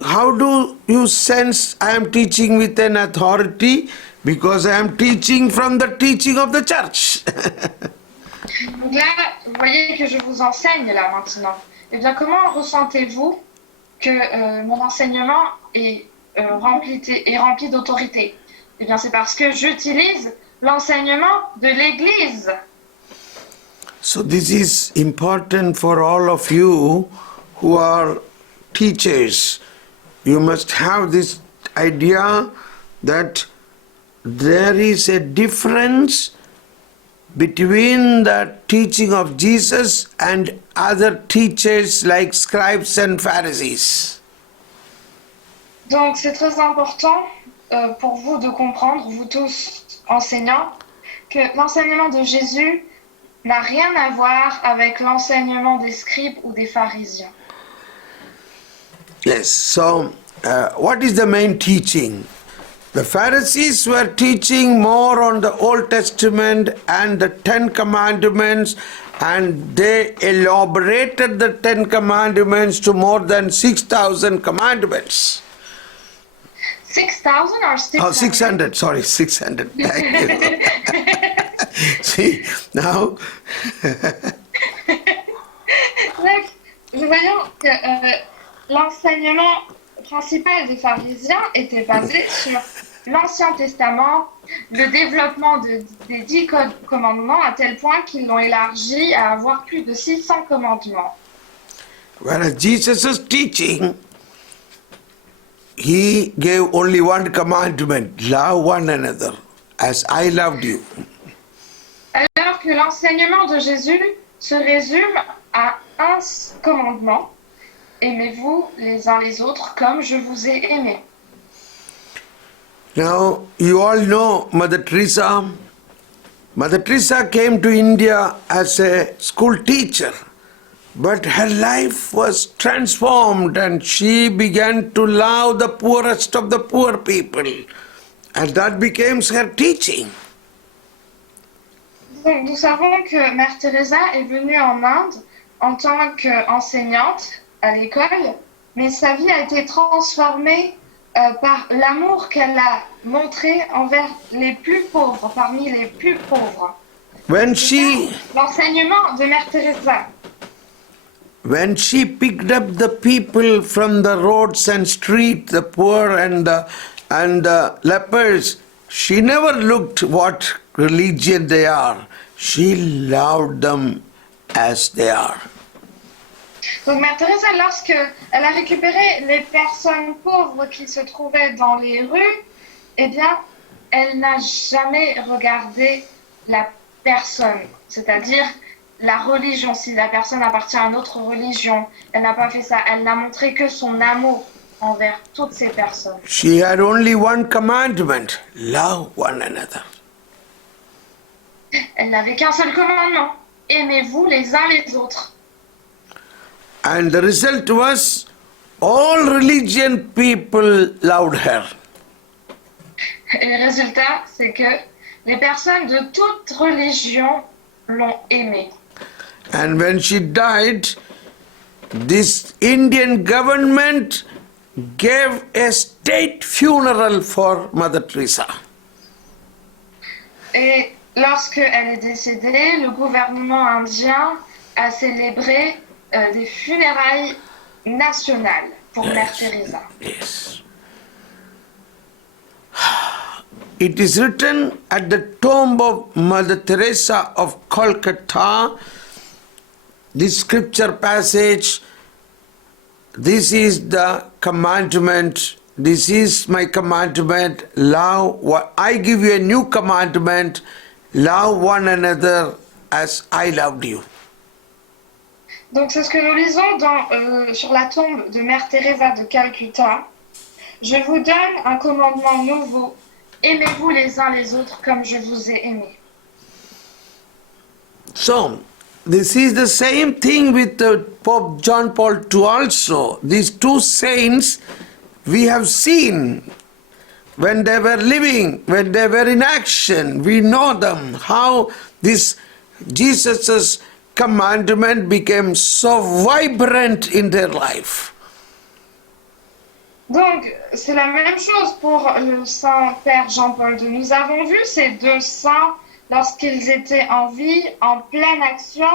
how do you sense I am teaching with an authority? Because I am teaching from the teaching of the church. Donc là, vous voyez que je vous enseigne là maintenant. Eh bien, comment ressentez-vous que mon enseignement est rempli d'autorité? Eh bien, c'est parce que j'utilise l'enseignement de l'Église. So this is important for all of you who are teachers. You must have this idea that there is a difference between the teaching of Jesus and other teachers like scribes and Pharisees. Donc c'est très important pour vous de comprendre, vous tous enseignants, que l'enseignement de Jésus n'a rien à voir avec l'enseignement des scribes ou des pharisiens. Yes, so what is the main teaching? The Pharisees were teaching more on the Old Testament and the Ten Commandments, and they elaborated the Ten Commandments to more than 6,000 commandments. 6,000 or 600? Oh, 600, sorry, 600. Thank you. See, now... Donc, nous voyons que l'enseignement principal des pharisiens était basé sur l'Ancien Testament, le développement des 10 commandements à tel point qu'ils l'ont élargi à avoir plus de 600 commandements. Whereas Jesus' teaching, he gave only one commandment, love one another as I loved you. Alors que l'enseignement de Jésus se résume à un commandement, aimez-vous les uns les autres comme je vous ai aimés. Now, you all know Mother Teresa. Mother Teresa came to India as a school teacher, but her life was transformed and she began to love the poorest of the poor people. And that became her teaching. Donc, nous savons que Mère Teresa est venue en Inde en tant qu'enseignante à l'école, mais sa vie a été transformée par l'amour qu'elle a montré envers les plus pauvres, parmi les plus pauvres. L'enseignement de Mère Teresa. When she picked up the people from the roads and streets, the poor and the lepers, she never looked what religion they are. She loved them as they are. Donc Mère Teresa, lorsqu'elle a récupéré les personnes pauvres qui se trouvaient dans les rues, eh bien, elle n'a jamais regardé la personne, c'est-à-dire la religion, si la personne appartient à une autre religion. Elle n'a pas fait ça, elle n'a montré que son amour envers toutes ces personnes. She had only one commandment, love one another. Elle n'avait qu'un seul commandement, aimez-vous les uns les autres. And the result was all religion people loved her. Et le résultat, c'est que les personnes de toute religion l'ont aimée. And when she died, this Indian government gave a state funeral for Mother Teresa. Et lorsque elle est décédée, le gouvernement indien a célébré des funérailles nationales pour Mère Teresa. Yes. It is written at the tomb of Mother Teresa of Calcutta, this scripture passage, this is the commandment, this is my commandment, love, I give you a new commandment, love one another as I loved you. Donc c'est ce que nous lisons sur la tombe de Mère Teresa de Calcutta. Je vous donne un commandement nouveau. Aimez-vous les uns les autres comme je vous ai aimés. So, this is the same thing with Pope John Paul II also. These two saints we have seen when they were living, when they were in action. We know them, how this Jesus' commandment became so vibrant in their life. Donc, c'est la même chose pour le Saint-Père Jean-Paul II. Nous avons vu ces deux saints lorsqu'ils étaient en vie, en pleine action.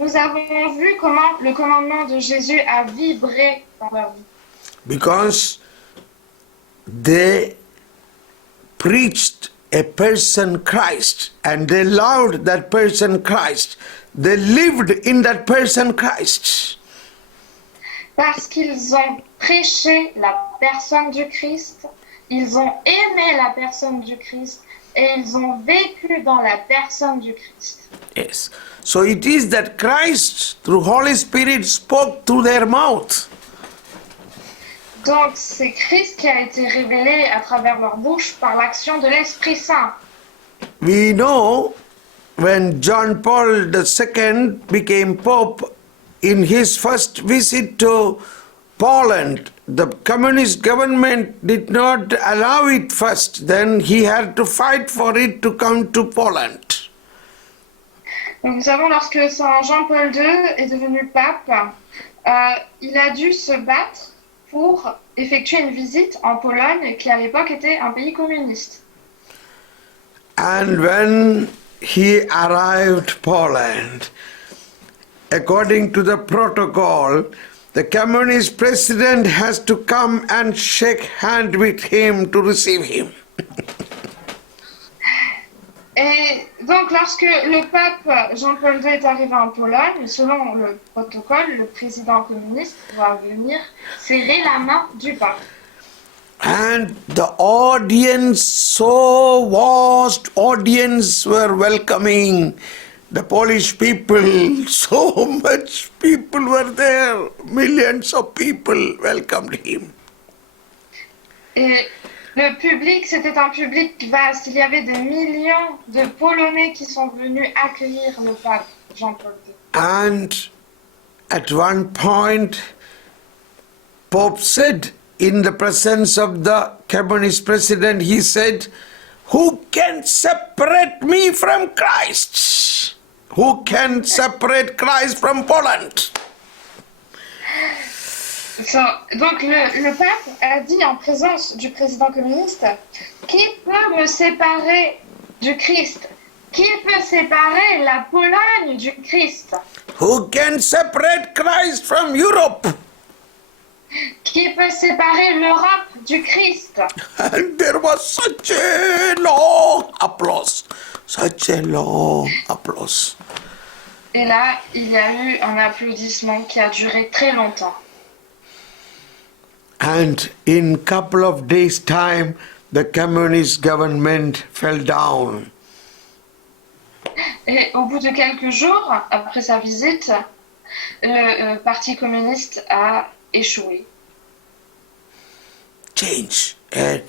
Nous avons vu comment le commandement de Jésus a vibré dans leur vie. Because they preached a person Christ and they loved that person Christ. They lived in that person Christ. Parce qu'ils ont prêché la personne du Christ, ils ont aimé la personne du Christ et ils ont vécu dans la personne du Christ. Yes. So it is that Christ, through Holy Spirit, spoke through their mouth. Donc c'est Christ qui a été révélé à travers leur bouche par l'action de l'Esprit Saint. We know when John Paul II became Pope, in his first visit to Poland, the communist government did not allow it first. Then he had to fight for it to come to Poland. Donc nous savons lorsque Saint Jean-Paul II est devenu pape, il a dû se battre pour effectuer une visite en Pologne qui à l'époque était un pays communiste. And when he arrived Poland, according to the protocol, the communist president has to come and shake hand with him to receive him. Et donc lorsque le pape Jean-Paul II est arrivé en Pologne, selon le protocole, le président communiste va venir serrer la main du pape. And the audience, so vast audience, were welcoming the Polish people. So much people were there. Millions of people welcomed him. Et le public, c'était un public vaste. Il y avait des millions de Polonais qui sont venus accueillir le pape Jean-Paul II. And at one point, Pope said, in the presence of the communist president, he said, "Who can separate me from Christ? Who can separate Christ from Poland?" Donc le pape a dit en présence du président communiste, qui peut me séparer du Christ? Qui peut séparer la Pologne du Christ? Who can separate Christ from Europe? Qui peut séparer l'Europe du Christ? And there was such a long applause. Such a long applause. Et là, il y a eu un applaudissement qui a duré très longtemps. And in couple of days' time, the communist government fell down. Et au bout de quelques jours, après sa visite, le parti communiste a échoué. Change, a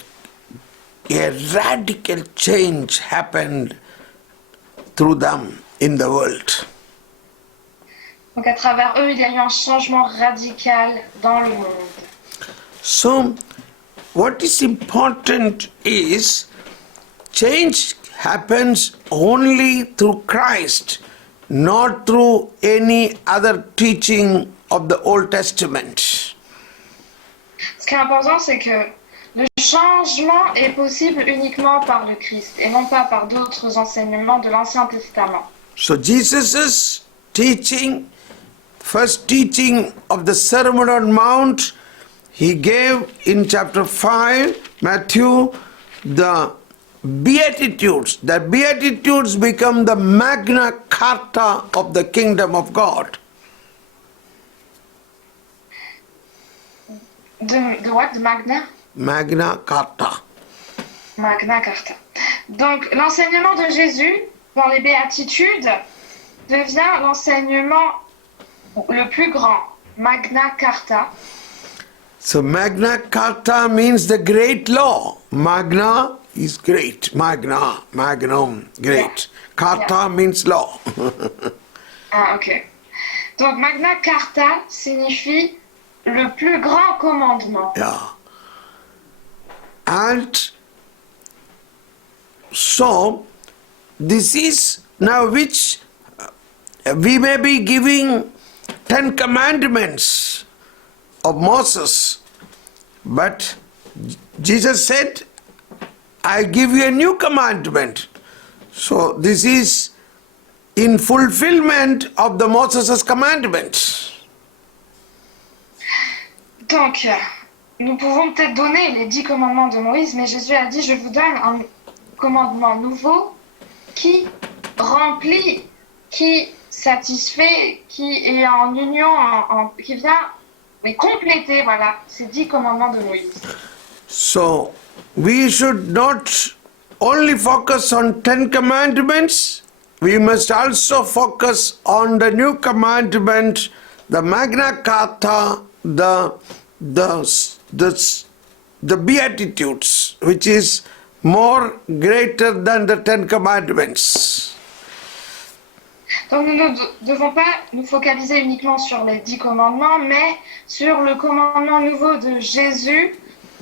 radical change happened through them in the world. Donc à travers eux, il y a eu un changement radical dans le monde. So, what is important is change happens only through Christ, not through any other teaching of the Old Testament. Ce qui est important, c'est que le changement est possible uniquement par le Christ et non pas par d'autres enseignements de l'Ancien Testament. So, Jesus' teaching, first teaching of the Sermon on Mount, he gave in chapter 5, Matthew, the Beatitudes. The Beatitudes become the Magna Carta of the kingdom of God. De what? De Magna? Magna Carta. Magna Carta. Donc l'enseignement de Jésus dans les béatitudes devient l'enseignement le plus grand, Magna Carta. So Magna Carta means the great law. Magna is great. Magna, magnum, great. Carta means law. Ah, ok. Donc Magna Carta signifie le plus grand commandement. Yeah. And so, this is now which we may be giving 10 commandments of Moses, but Jesus said, I give you a new commandment. So this is in fulfillment of the Moses' commandment. Donc, nous pouvons peut-être donner les 10 commandements de Moïse, mais Jésus a dit, je vous donne un commandement nouveau qui remplit, qui satisfait, qui est en union, qui vient compléter, voilà, ces 10 commandements de Moïse. So, we should not only focus on 10 commandments, we must also focus on the new commandment, the Magna Carta, the Beatitudes, which is more greater than the 10 commandments. Donc nous ne devons pas nous focaliser uniquement sur les 10 commandements, mais sur le commandement nouveau de Jésus,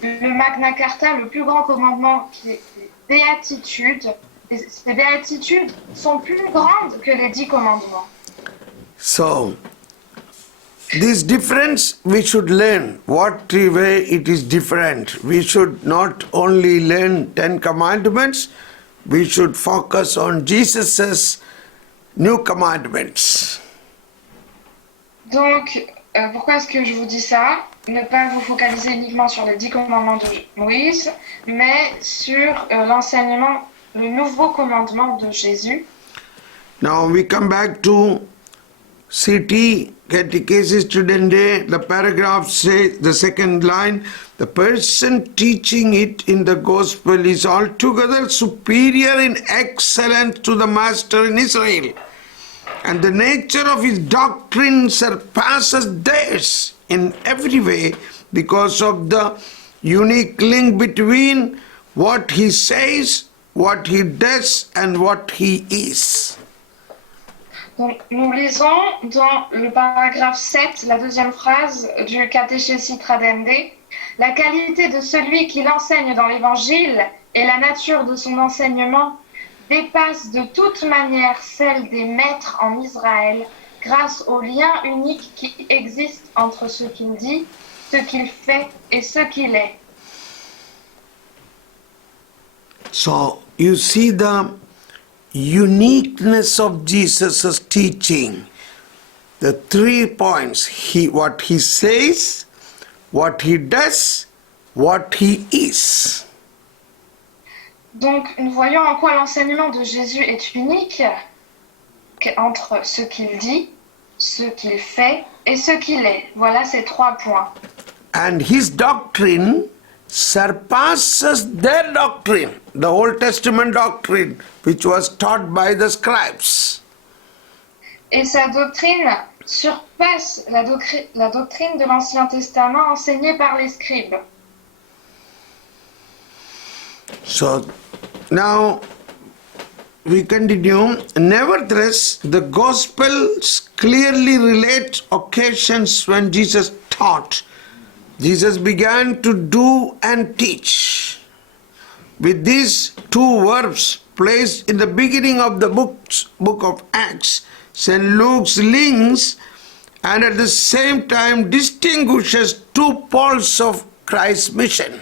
le Magna Carta, le plus grand commandement qui est les béatitudes. Et ces béatitudes sont plus grandes que les 10 commandements. So, this difference we should learn, what way it is different. We should not only learn 10 commandments, we should focus on Jesus' new commandments. Donc, pourquoi est-ce que je vous dis ça? Ne pas vous focaliser uniquement sur les 10 commandements de Moïse, mais sur l'enseignement, le nouveau commandement de Jésus. Now we come back to CT, Catechesis Student Day. The paragraph says, the second line, the person teaching it in the gospel is altogether superior in excellence to the master in Israel. And the nature of his doctrine surpasses theirs in every way because of the unique link between what he says, what he does, and what he is. Donc, nous lisons dans le paragraphe 7, la deuxième phrase du Catéchésis Tradendae, la qualité de celui qui l'enseigne dans l'Évangile et la nature de son enseignement dépasse de toute manière celle des maîtres en Israël grâce au lien unique qui existe entre ce qu'il dit, ce qu'il fait et ce qu'il est. So, you see the uniqueness of Jesus' teaching. The 3 points, what he says, what he does, what he is. Donc, nous voyons en quoi l'enseignement de Jésus est unique entre ce qu'il dit, ce qu'il fait et ce qu'il est. Voilà ces 3 points. And his doctrine surpasses their doctrine, the Old Testament doctrine, which was taught by the scribes. Et sa doctrine surpasse la doctrine de l'Ancien Testament enseignée par les scribes. So now we continue. Nevertheless, the Gospels clearly relate occasions when Jesus taught. Jesus began to do and teach. With these two verbs placed in the beginning of the book of Acts, St. Luke's links and at the same time distinguishes two poles of Christ's mission.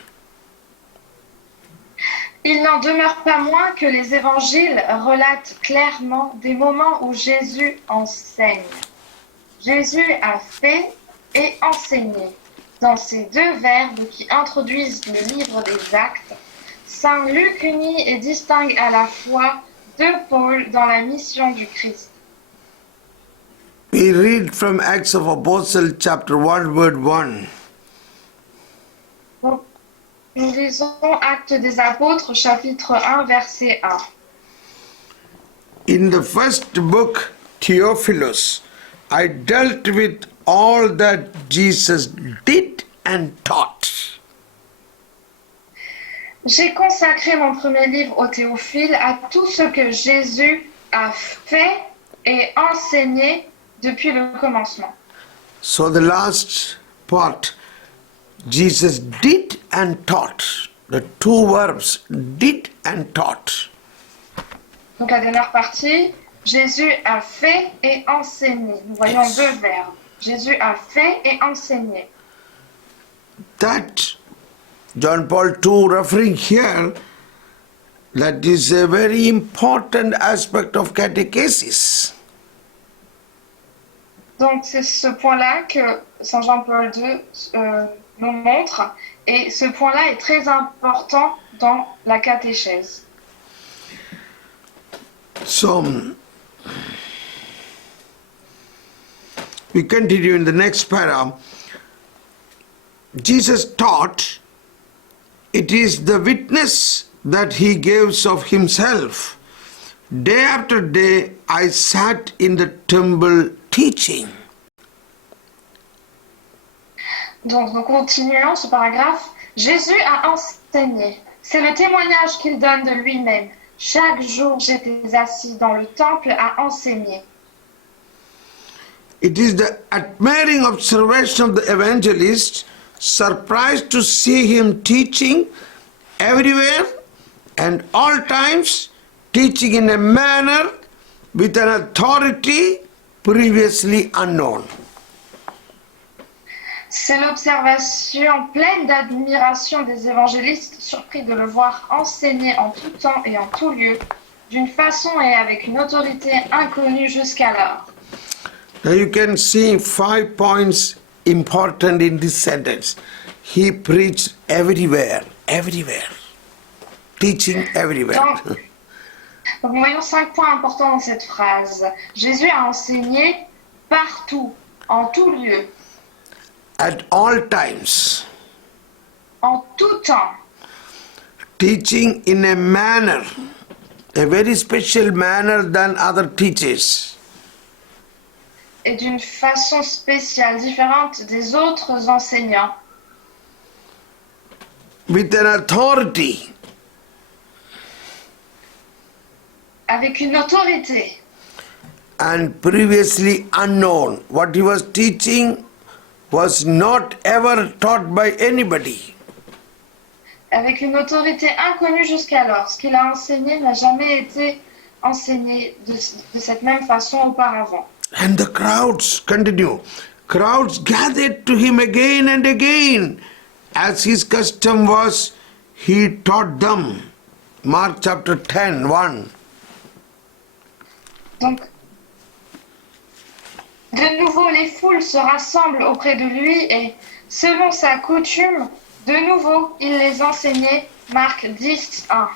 Il n'en demeure pas moins que les évangiles relatent clairement des moments où Jésus enseigne. Jésus a fait et enseigné. Dans ces deux verbes qui introduisent le livre des Actes, Saint Luc unit et distingue à la fois deux pôles dans la mission du Christ. We read from Acts of Apostles chapter 1 word 1. Donc, nous lisons Actes des Apôtres, chapitre 1, verset 1. In the first book, Theophilus, I dealt with all that Jesus did and taught. J'ai consacré mon premier livre au Théophile à tout ce que Jésus a fait et enseigné depuis le commencement. So the last part, Jesus did and taught. The two verbs, did and taught. Donc la dernière partie, Jésus a fait et enseigné. Nous voyons Yes. deux verbes. Jésus a fait et enseigné. That John Paul II referring here, that is a very important aspect of catechesis. Donc c'est ce point-là que Saint Jean-Paul II nous montre, et ce point-là est très important dans la catéchèse. So, we continue in the next para. Jesus taught, it is the witness that he gives of himself. Day after day I sat in the temple teaching. Donc nous continuons ce paragraphe. Jésus a enseigné. C'est le témoignage qu'il donne de lui-même. Chaque jour, j'étais assis dans le temple à enseigner. It is the admiring observation of the evangelist, surprised to see him teaching everywhere and all times, teaching in a manner with an authority previously unknown. C'est l'observation pleine d'admiration des évangélistes, surpris de le voir enseigner en tout temps et en tout lieu, d'une façon et avec une autorité inconnue jusqu'alors. Now you can see 5 points important in this sentence. He preached everywhere, everywhere. Teaching everywhere. Donc nous voyons 5 points importants dans cette phrase. Jésus a enseigné partout, en tout lieu, At all times. en tout temps. Teaching in a manner, a very special manner than other teachers. Et d'une façon spéciale, différente des autres enseignants, With an authority. avec une autorité And previously unknown. What he was teaching was not ever taught by anybody. avec une autorité inconnue jusqu'alors. Ce qu'il a enseigné n'a jamais été enseigné de cette même façon auparavant. And the crowds continue. Crowds gathered to him again and again. As his custom was, he taught them. Mark chapter 10, 1. Donc, de nouveau, les foules se rassemblent auprès de lui et, selon sa coutume, de nouveau, il les enseignait. Marc 10, 1.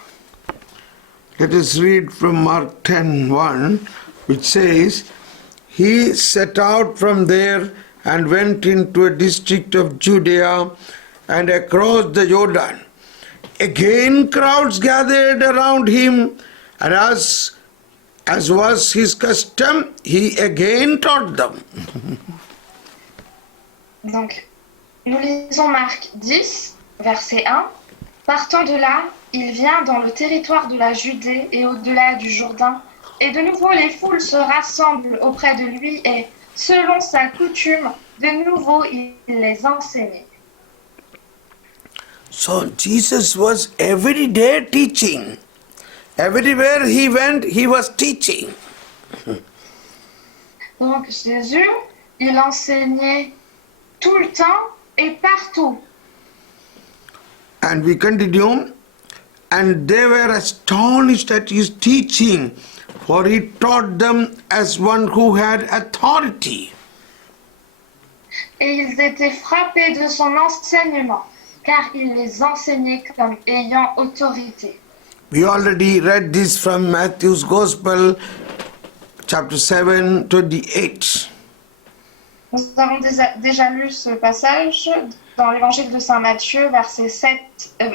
Let us read from Mark 10, 1, which says, he set out from there and went into a district of Judea and across the Jordan. Again crowds gathered around him, and as was his custom, he again taught them. Donc, nous lisons Marc 10, verset 1. Partant de là, il vient dans le territoire de la Judée et au-delà du Jourdain, et de nouveau les foules se rassemblent auprès de lui et, selon sa coutume, de nouveau il les enseignait. So Jesus was every day teaching. Everywhere he went, he was teaching. Donc Jésus, il enseignait tout le temps et partout. And we continue, and they were astonished at his teaching, for he taught them as one who had authority. Et ils étaient frappés de son enseignement, car il les enseignait comme ayant autorité. We already read this from Matthew's Gospel, chapter 7, 28. Nous avons déjà lu ce passage dans l'évangile de Saint Matthieu,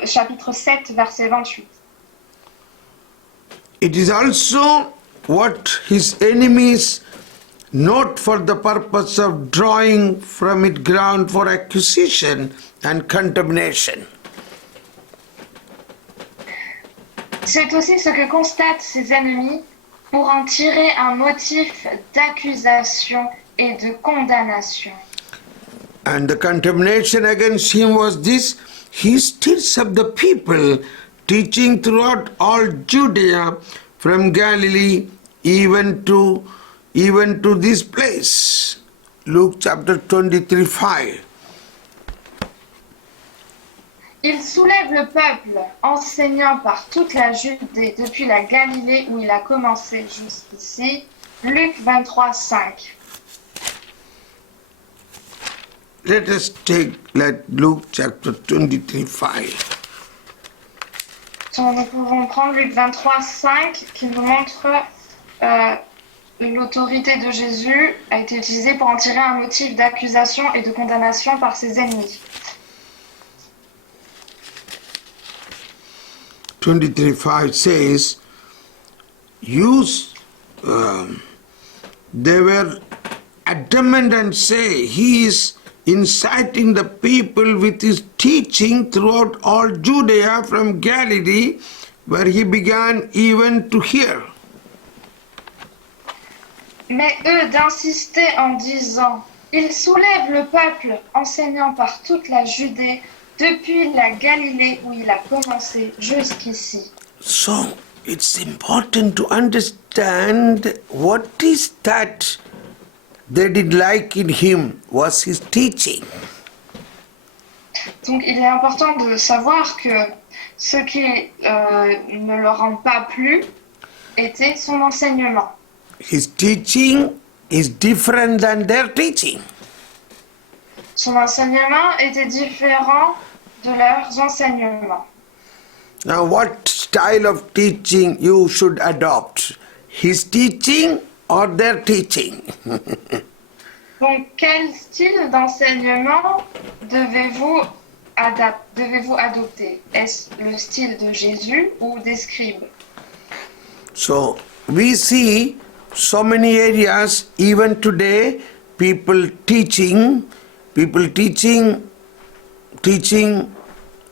chapitre 7, verset 28. It is also what his enemies note for the purpose of drawing from it ground for accusation and condemnation. C'est aussi ce que constatent ses ennemis pour en tirer un motif d'accusation et de condamnation. And the condemnation against him was this: he stirs up the people, teaching throughout all Judea, from Galilee even to this place. Luke chapter 23, 5. Il soulève le peuple, enseignant par toute la Judée depuis la Galilée où il a commencé jusqu'ici. Luc 23, 5. Let us take Luke chapter 23, 5. Nous pouvons prendre Luc 23, 5 qui nous montre l'autorité de Jésus a été utilisée pour en tirer un motif d'accusation et de condamnation par ses ennemis. 23:5 says, they were adamant and say, he is inciting the people with his teaching throughout all Judea from Galilee, where he began even to hear. Mais eux d'insister en disant, il soulève le peuple, enseignant par toute la Judée, depuis la Galilée où il a commencé jusqu'ici. So it's important to understand what is that they did like in him was his teaching. Donc il est important de savoir que ce qui ne leur rend pas plu était son enseignement. His teaching is different than their teaching. Son enseignement était différent de leurs enseignements. Now, what style of teaching you should adopt? His teaching or their teaching? Donc, quel style d'enseignement devez-vous adopter? Est-ce le style de Jésus ou des scribes? So, we see so many areas, even today, people teaching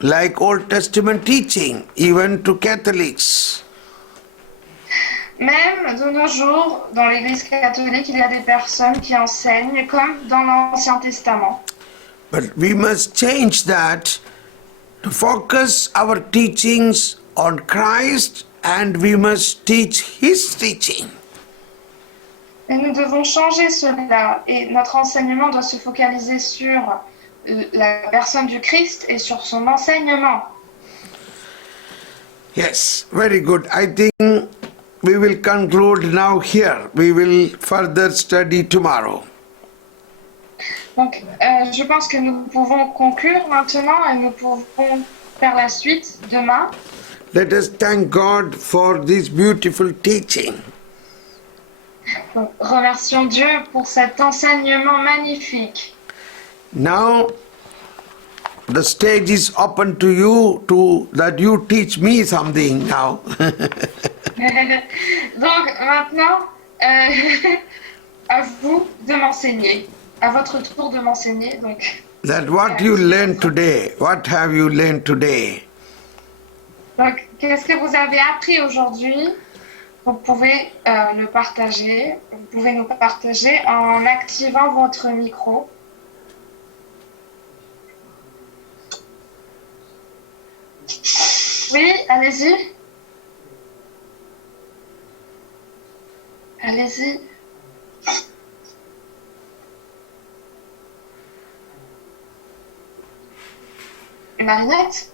like Old Testament teaching, even to Catholics. Même de nos jours, dans l'Église catholique, il y a des personnes qui enseignent comme dans l'Ancien Testament. But we must change that to focus our teachings on Christ, and we must teach His teaching. Et nous devons changer cela, et notre enseignement doit se focaliser sur la personne du Christ et sur son enseignement. Yes, very good. I think we will conclude now here. We will further study tomorrow. Donc, je pense que nous pouvons conclure maintenant et nous pouvons faire la suite demain. Let us thank God for this beautiful teaching. Donc, remercions Dieu pour cet enseignement magnifique. Now, the stage is open to you that you teach me something now. Donc, maintenant, à vous de m'enseigner, à votre tour de m'enseigner. Donc, That what you learned today, what have you learned today? Donc, qu'est-ce que vous avez appris aujourd'hui? Vous pouvez le partager. Vous pouvez nous partager en activant votre micro. Oui, allez-y. Allez-y. Marinette?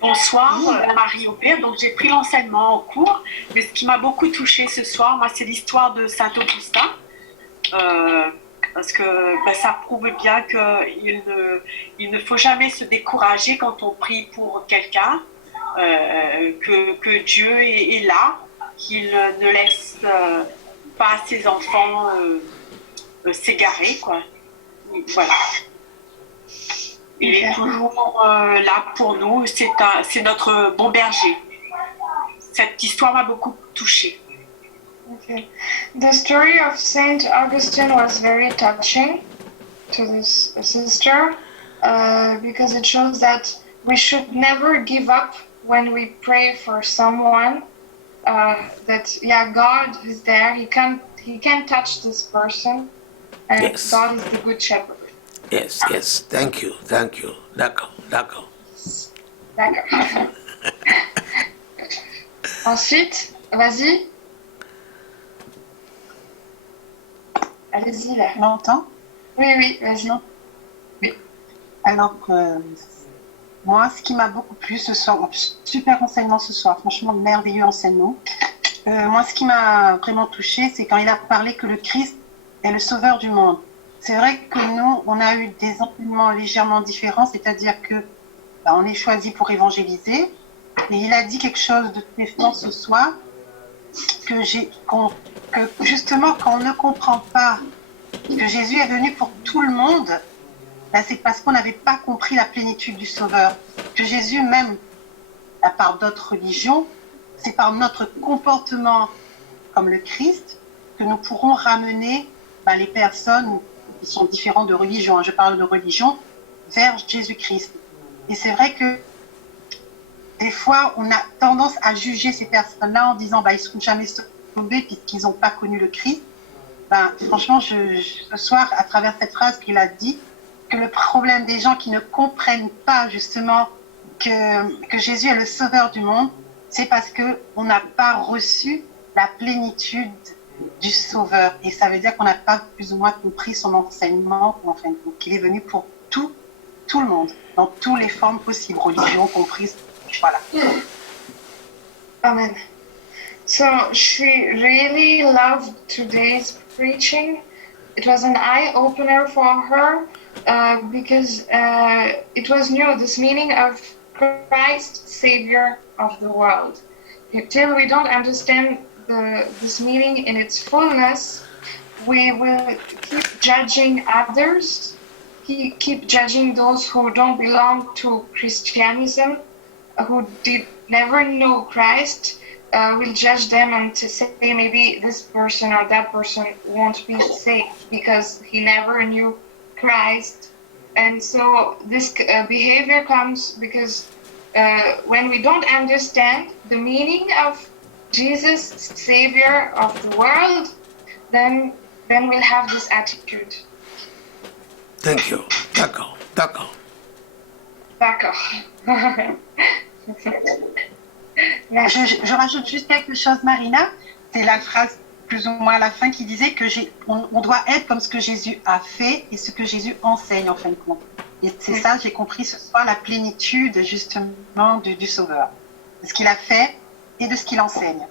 Bonsoir, Marie-Aubert. Donc, j'ai pris l'enseignement en cours, mais ce qui m'a beaucoup touchée ce soir, moi, c'est l'histoire de Saint-Augustin. Parce que ça prouve bien qu'il ne faut jamais se décourager quand on prie pour quelqu'un, que Dieu est là, qu'il ne laisse pas ses enfants s'égarer, quoi. Voilà. Il est toujours là pour nous, c'est notre bon berger. Cette histoire m'a beaucoup touchée. Okay. The story of Saint Augustine was very touching to this sister because it shows that we should never give up when we pray for someone. That God is there. He can touch this person, and Yes. God is the good shepherd. Yes, yes. Thank you. D'accord. D'accord. Ensuite, vas-y. Allez-y là. Longtemps. Oui, vas-y. Alors, moi, ce qui m'a beaucoup plu ce soir, super enseignement ce soir, franchement, merveilleux enseignement. Moi, ce qui m'a vraiment touchée, c'est quand il a parlé que le Christ est le sauveur du monde. C'est vrai que nous, on a eu des enseignements légèrement différents, c'est-à-dire que on est choisi pour évangéliser. Et il a dit quelque chose de définitivement ce soir, que justement, quand on ne comprend pas que Jésus est venu pour tout le monde, c'est parce qu'on n'avait pas compris la plénitude du Sauveur. Que Jésus, même à part d'autres religions, c'est par notre comportement comme le Christ que nous pourrons ramener les personnes qui sont différentes de religion, je parle de religion, vers Jésus-Christ. Et c'est vrai que des fois, on a tendance à juger ces personnes-là en disant ils ne seront jamais sauvés puisqu'ils n'ont pas connu le Christ. Franchement, ce soir, à travers cette phrase qu'il a dit, que le problème des gens qui ne comprennent pas justement que Jésus est le sauveur du monde, c'est parce qu'on n'a pas reçu la plénitude du sauveur. Et ça veut dire qu'on n'a pas plus ou moins compris son enseignement, qu'il est venu pour tout le monde, dans toutes les formes possibles, religion comprises. Voilà. Amen. So she really loved today's preaching. It was an eye-opener for her because it was new, this meaning of Christ, Savior of the world. Till we don't understand this meaning in its fullness, we will keep judging others, keep judging those who don't belong to Christianism, who did never know Christ. We'll judge them and to say maybe this person or that person won't be saved because he never knew Christ. And so this behavior comes because when we don't understand the meaning of Jesus, Savior of the world, then we'll have this attitude. Thank you. D'accord. D'accord. Je rajoute juste quelque chose, Marina. C'est la phrase plus ou moins à la fin qui disait que on doit être comme ce que Jésus a fait et ce que Jésus enseigne en fin de compte. Et c'est ça, j'ai compris ce soir, la plénitude justement du Sauveur. De ce qu'il a fait et de ce qu'il enseigne.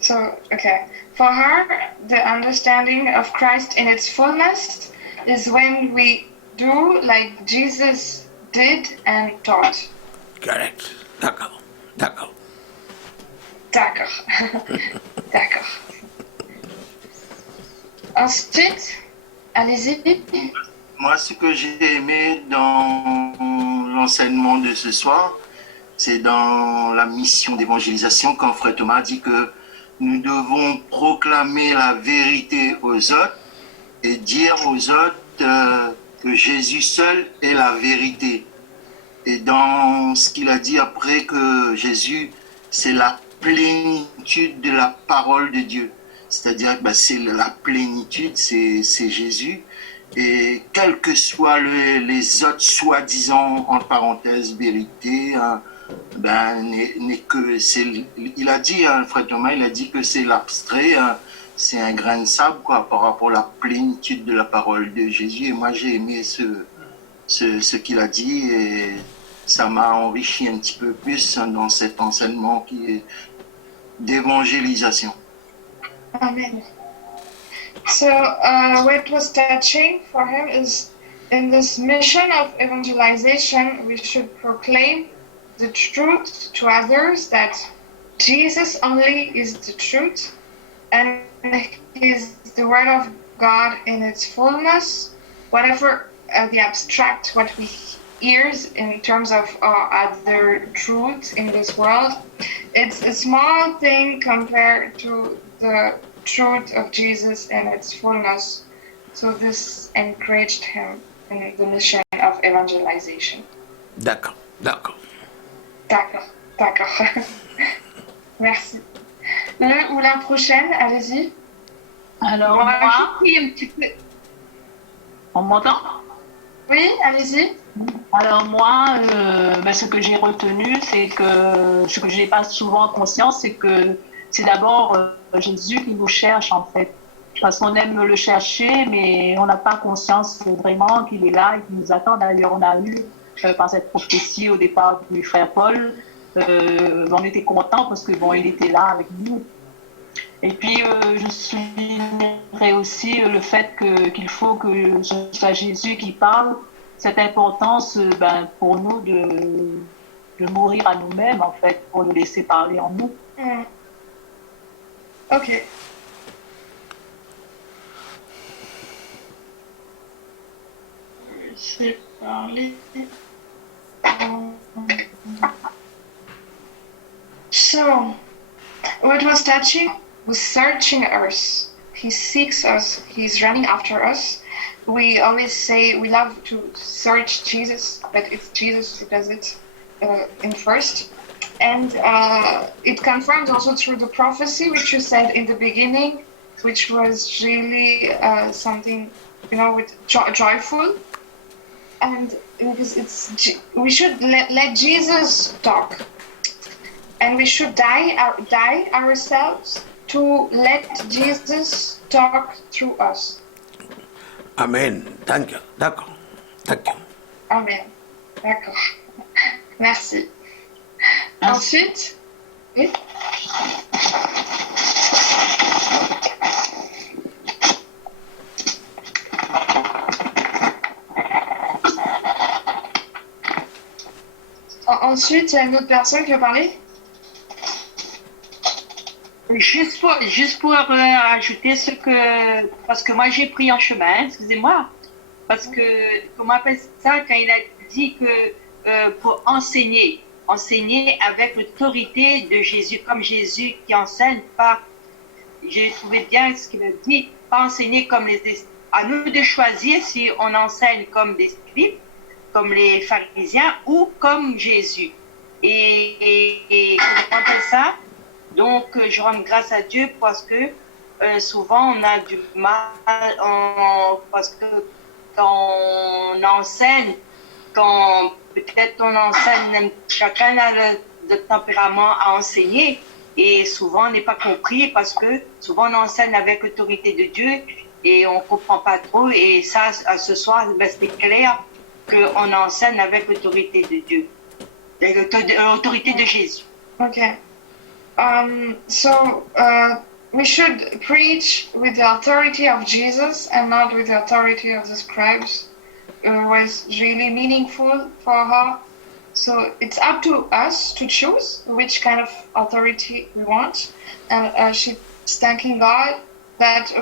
So, okay. For her, the understanding of Christ in its fullness is when we do like Jesus did and taught. Correct. D'accord. D'accord. Ensuite, allez-y. Moi, ce que j'ai aimé dans l'enseignement de ce soir, c'est dans la mission d'évangélisation, quand Frère Thomas a dit que nous devons proclamer la vérité aux autres et dire aux autres que Jésus seul est la vérité. Et dans ce qu'il a dit après que Jésus, c'est la plénitude de la parole de Dieu. C'est-à-dire que c'est la plénitude, c'est Jésus. Et quels que soient les autres soi-disant, en parenthèse, vérités, hein, n'est que il a dit, hein, frère Thomas, il a dit que c'est l'abstrait, hein, c'est un grain de sable quoi, par rapport à la plénitude de la parole de Jésus. Et moi, j'ai aimé ce qu'il a dit et ça m'a enrichi un petit peu plus hein, dans cet enseignement qui est d'évangélisation. Amen. So, what was touching for him is in this mission of evangelization, we should proclaim the truth to others that Jesus only is the truth and is the word of God in its fullness. Whatever the abstract, what we hear in terms of other truths in this world, it's a small thing compared to the truth of Jesus in its fullness. So this encouraged him in the mission of evangelization. D'accord, d'accord. D'accord. Merci. Le ou la prochaine, allez-y. Alors, On va moi, rajouter un petit peu. on m'entend? Oui, allez-y. Alors moi, ce que j'ai retenu, c'est que ce que je n'ai pas souvent conscience, c'est que c'est d'abord Jésus qui nous cherche en fait. Parce qu'on aime le chercher, mais on n'a pas conscience vraiment qu'il est là et qu'il nous attend. D'ailleurs, on a eu par cette prophétie au départ du frère Paul, on était contents parce que il était là avec nous. Et puis je soulignerai aussi le fait qu'il faut que ce soit Jésus qui parle. Cette importance pour nous de mourir à nous-mêmes, en fait, pour nous laisser parler en nous. Ok. J'ai parlé. So, what was touching was searching us. He seeks us. He's running after us. We always say we love to search Jesus, but it's Jesus who does it in first. And it confirms also through the prophecy, which you said in the beginning, which was really something, with joyful. And because we should let Jesus talk. And we should die ourselves to let Jesus talk through us. Amen. Thank you. D'accord. Thank you. Amen. D'accord. Merci. Ensuite, oui. Ensuite, il y a une autre personne qui va parler. Juste pour ajouter parce que moi j'ai pris en chemin, excusez-moi, parce que, comment on appelle ça, quand il a dit que pour enseigner avec l'autorité de Jésus, comme Jésus qui enseigne pas, j'ai trouvé bien ce qu'il a dit, pas enseigner comme à nous de choisir si on enseigne comme des scribes, comme les pharisiens ou comme Jésus. Et comment on appelle ça? Donc, je rends grâce à Dieu parce que souvent on a du mal, parce que quand on enseigne, quand peut-être on enseigne, chacun a le tempérament à enseigner et souvent on n'est pas compris parce que souvent on enseigne avec l'autorité de Dieu et on ne comprend pas trop. Et ça, ce soir, c'est clair qu'on enseigne avec l'autorité de Dieu, l'autorité de Jésus. Ok. So we should preach with the authority of Jesus and not with the authority of the scribes. It was really meaningful for her. So it's up to us to choose which kind of authority we want. And she's thanking God that,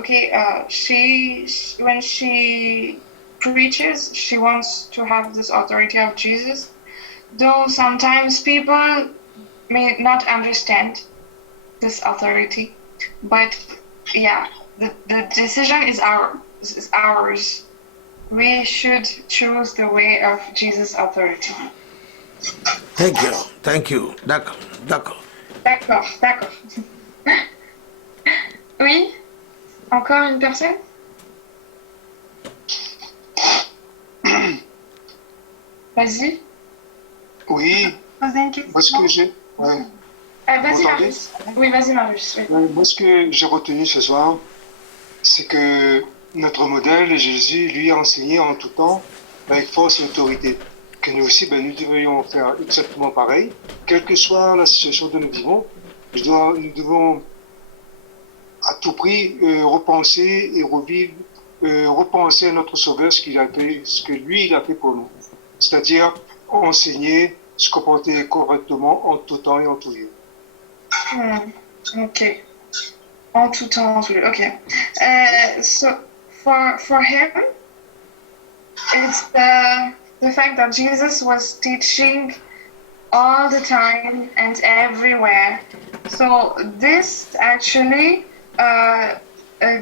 when she preaches, she wants to have this authority of Jesus. Though sometimes people may not understand this authority, but the decision is ours. We should choose the way of Jesus' authority. Thank you. D'accord, d'accord. D'accord, d'accord. Oui? Encore une personne? Vas-y. Oui, Poser une question. moi ce que j'ai, ouais, Vas-y, Vous m'entendez? Marius. Oui, vas-y, Marius. Oui. moi ce que j'ai retenu ce soir, c'est que notre modèle, Jésus, lui a enseigné en tout temps avec force et autorité. Que nous aussi, nous devrions faire exactement pareil, quelle que soit la situation que nous vivons. Nous devons à tout prix repenser et revivre, repenser à notre Sauveur ce qu'il a fait, ce que lui il a fait pour nous. C'est-à-dire enseigner, se comporter correctement en tout temps et en tout lieu. Ok. En tout temps, en tout lieu. Ok. So for him, it's the fact that Jesus was teaching all the time and everywhere. So this actually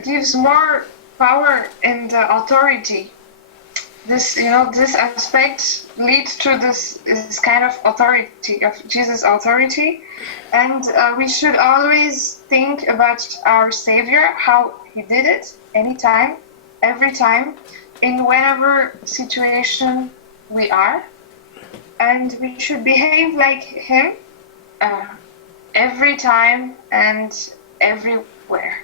gives more power in the authority. This, this aspect leads to this kind of authority, of Jesus' authority. And we should always think about our Savior, how he did it, anytime, every time, in whatever situation we are. And we should behave like him every time and everywhere.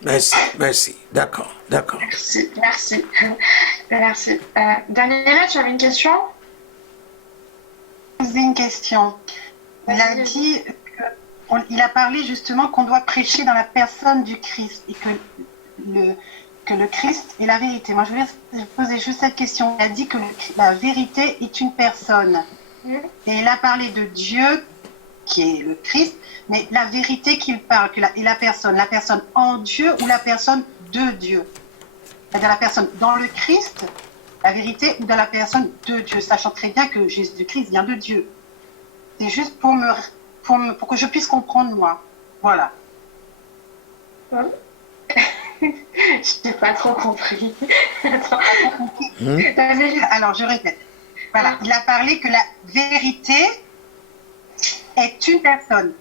Merci. D'accord. Merci. Merci. Daniela, tu avais une question? Poser une question. Il a Vas-y. dit, il a parlé justement qu'on doit prêcher dans la personne du Christ et que le Christ est la vérité. Moi, je voulais poser juste cette question. Il a dit que la vérité est une personne. Et il a parlé de Dieu, qui est le Christ, mais la vérité qu'il parle, et la personne en Dieu ou la personne de Dieu. C'est-à-dire la personne dans le Christ, la vérité, ou dans la personne de Dieu, sachant très bien que Jésus-Christ vient de Dieu. C'est juste pour que je puisse comprendre moi. Voilà. Je n'ai pas trop compris. Alors, je répète. Voilà, il a parlé que la vérité est une personne.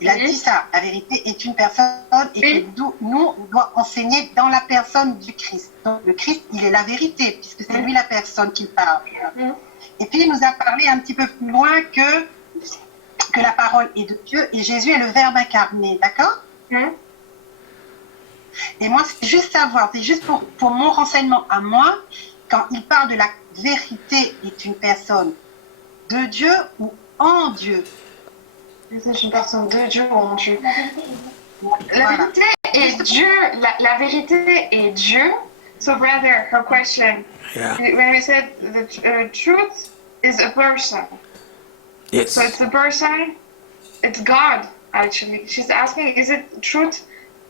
Il a dit ça, la vérité est une personne et que nous, on doit enseigner dans la personne du Christ. Donc, le Christ, il est la vérité, puisque c'est lui la personne qui parle. Et puis, il nous a parlé un petit peu plus loin que la parole est de Dieu et Jésus est le Verbe incarné, d'accord? Et moi, c'est juste savoir, c'est juste pour mon renseignement à moi, quand il parle de la vérité est une personne de Dieu ou en Dieu. C'est une personne de Dieu ou en Dieu. La vérité est Dieu. La vérité est Dieu. So, brother, her question. Yeah. When we said the truth is a person. Yes. So it's a person, it's God, actually. She's asking, is it truth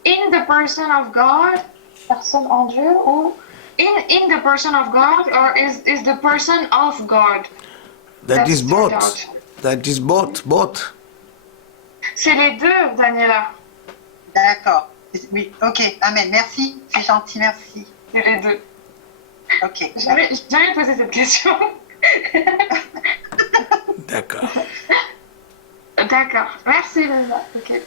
in the person of God, personne en Dieu, or in the person of God, or is the person of God? That is both. Out. That is both. C'est les deux, Daniela. D'accord. Oui, ok. Amen. Merci. C'est gentil, merci. C'est les deux. Ok. J'avais posé cette question. D'accord. D'accord. Merci, Lisa. Ok.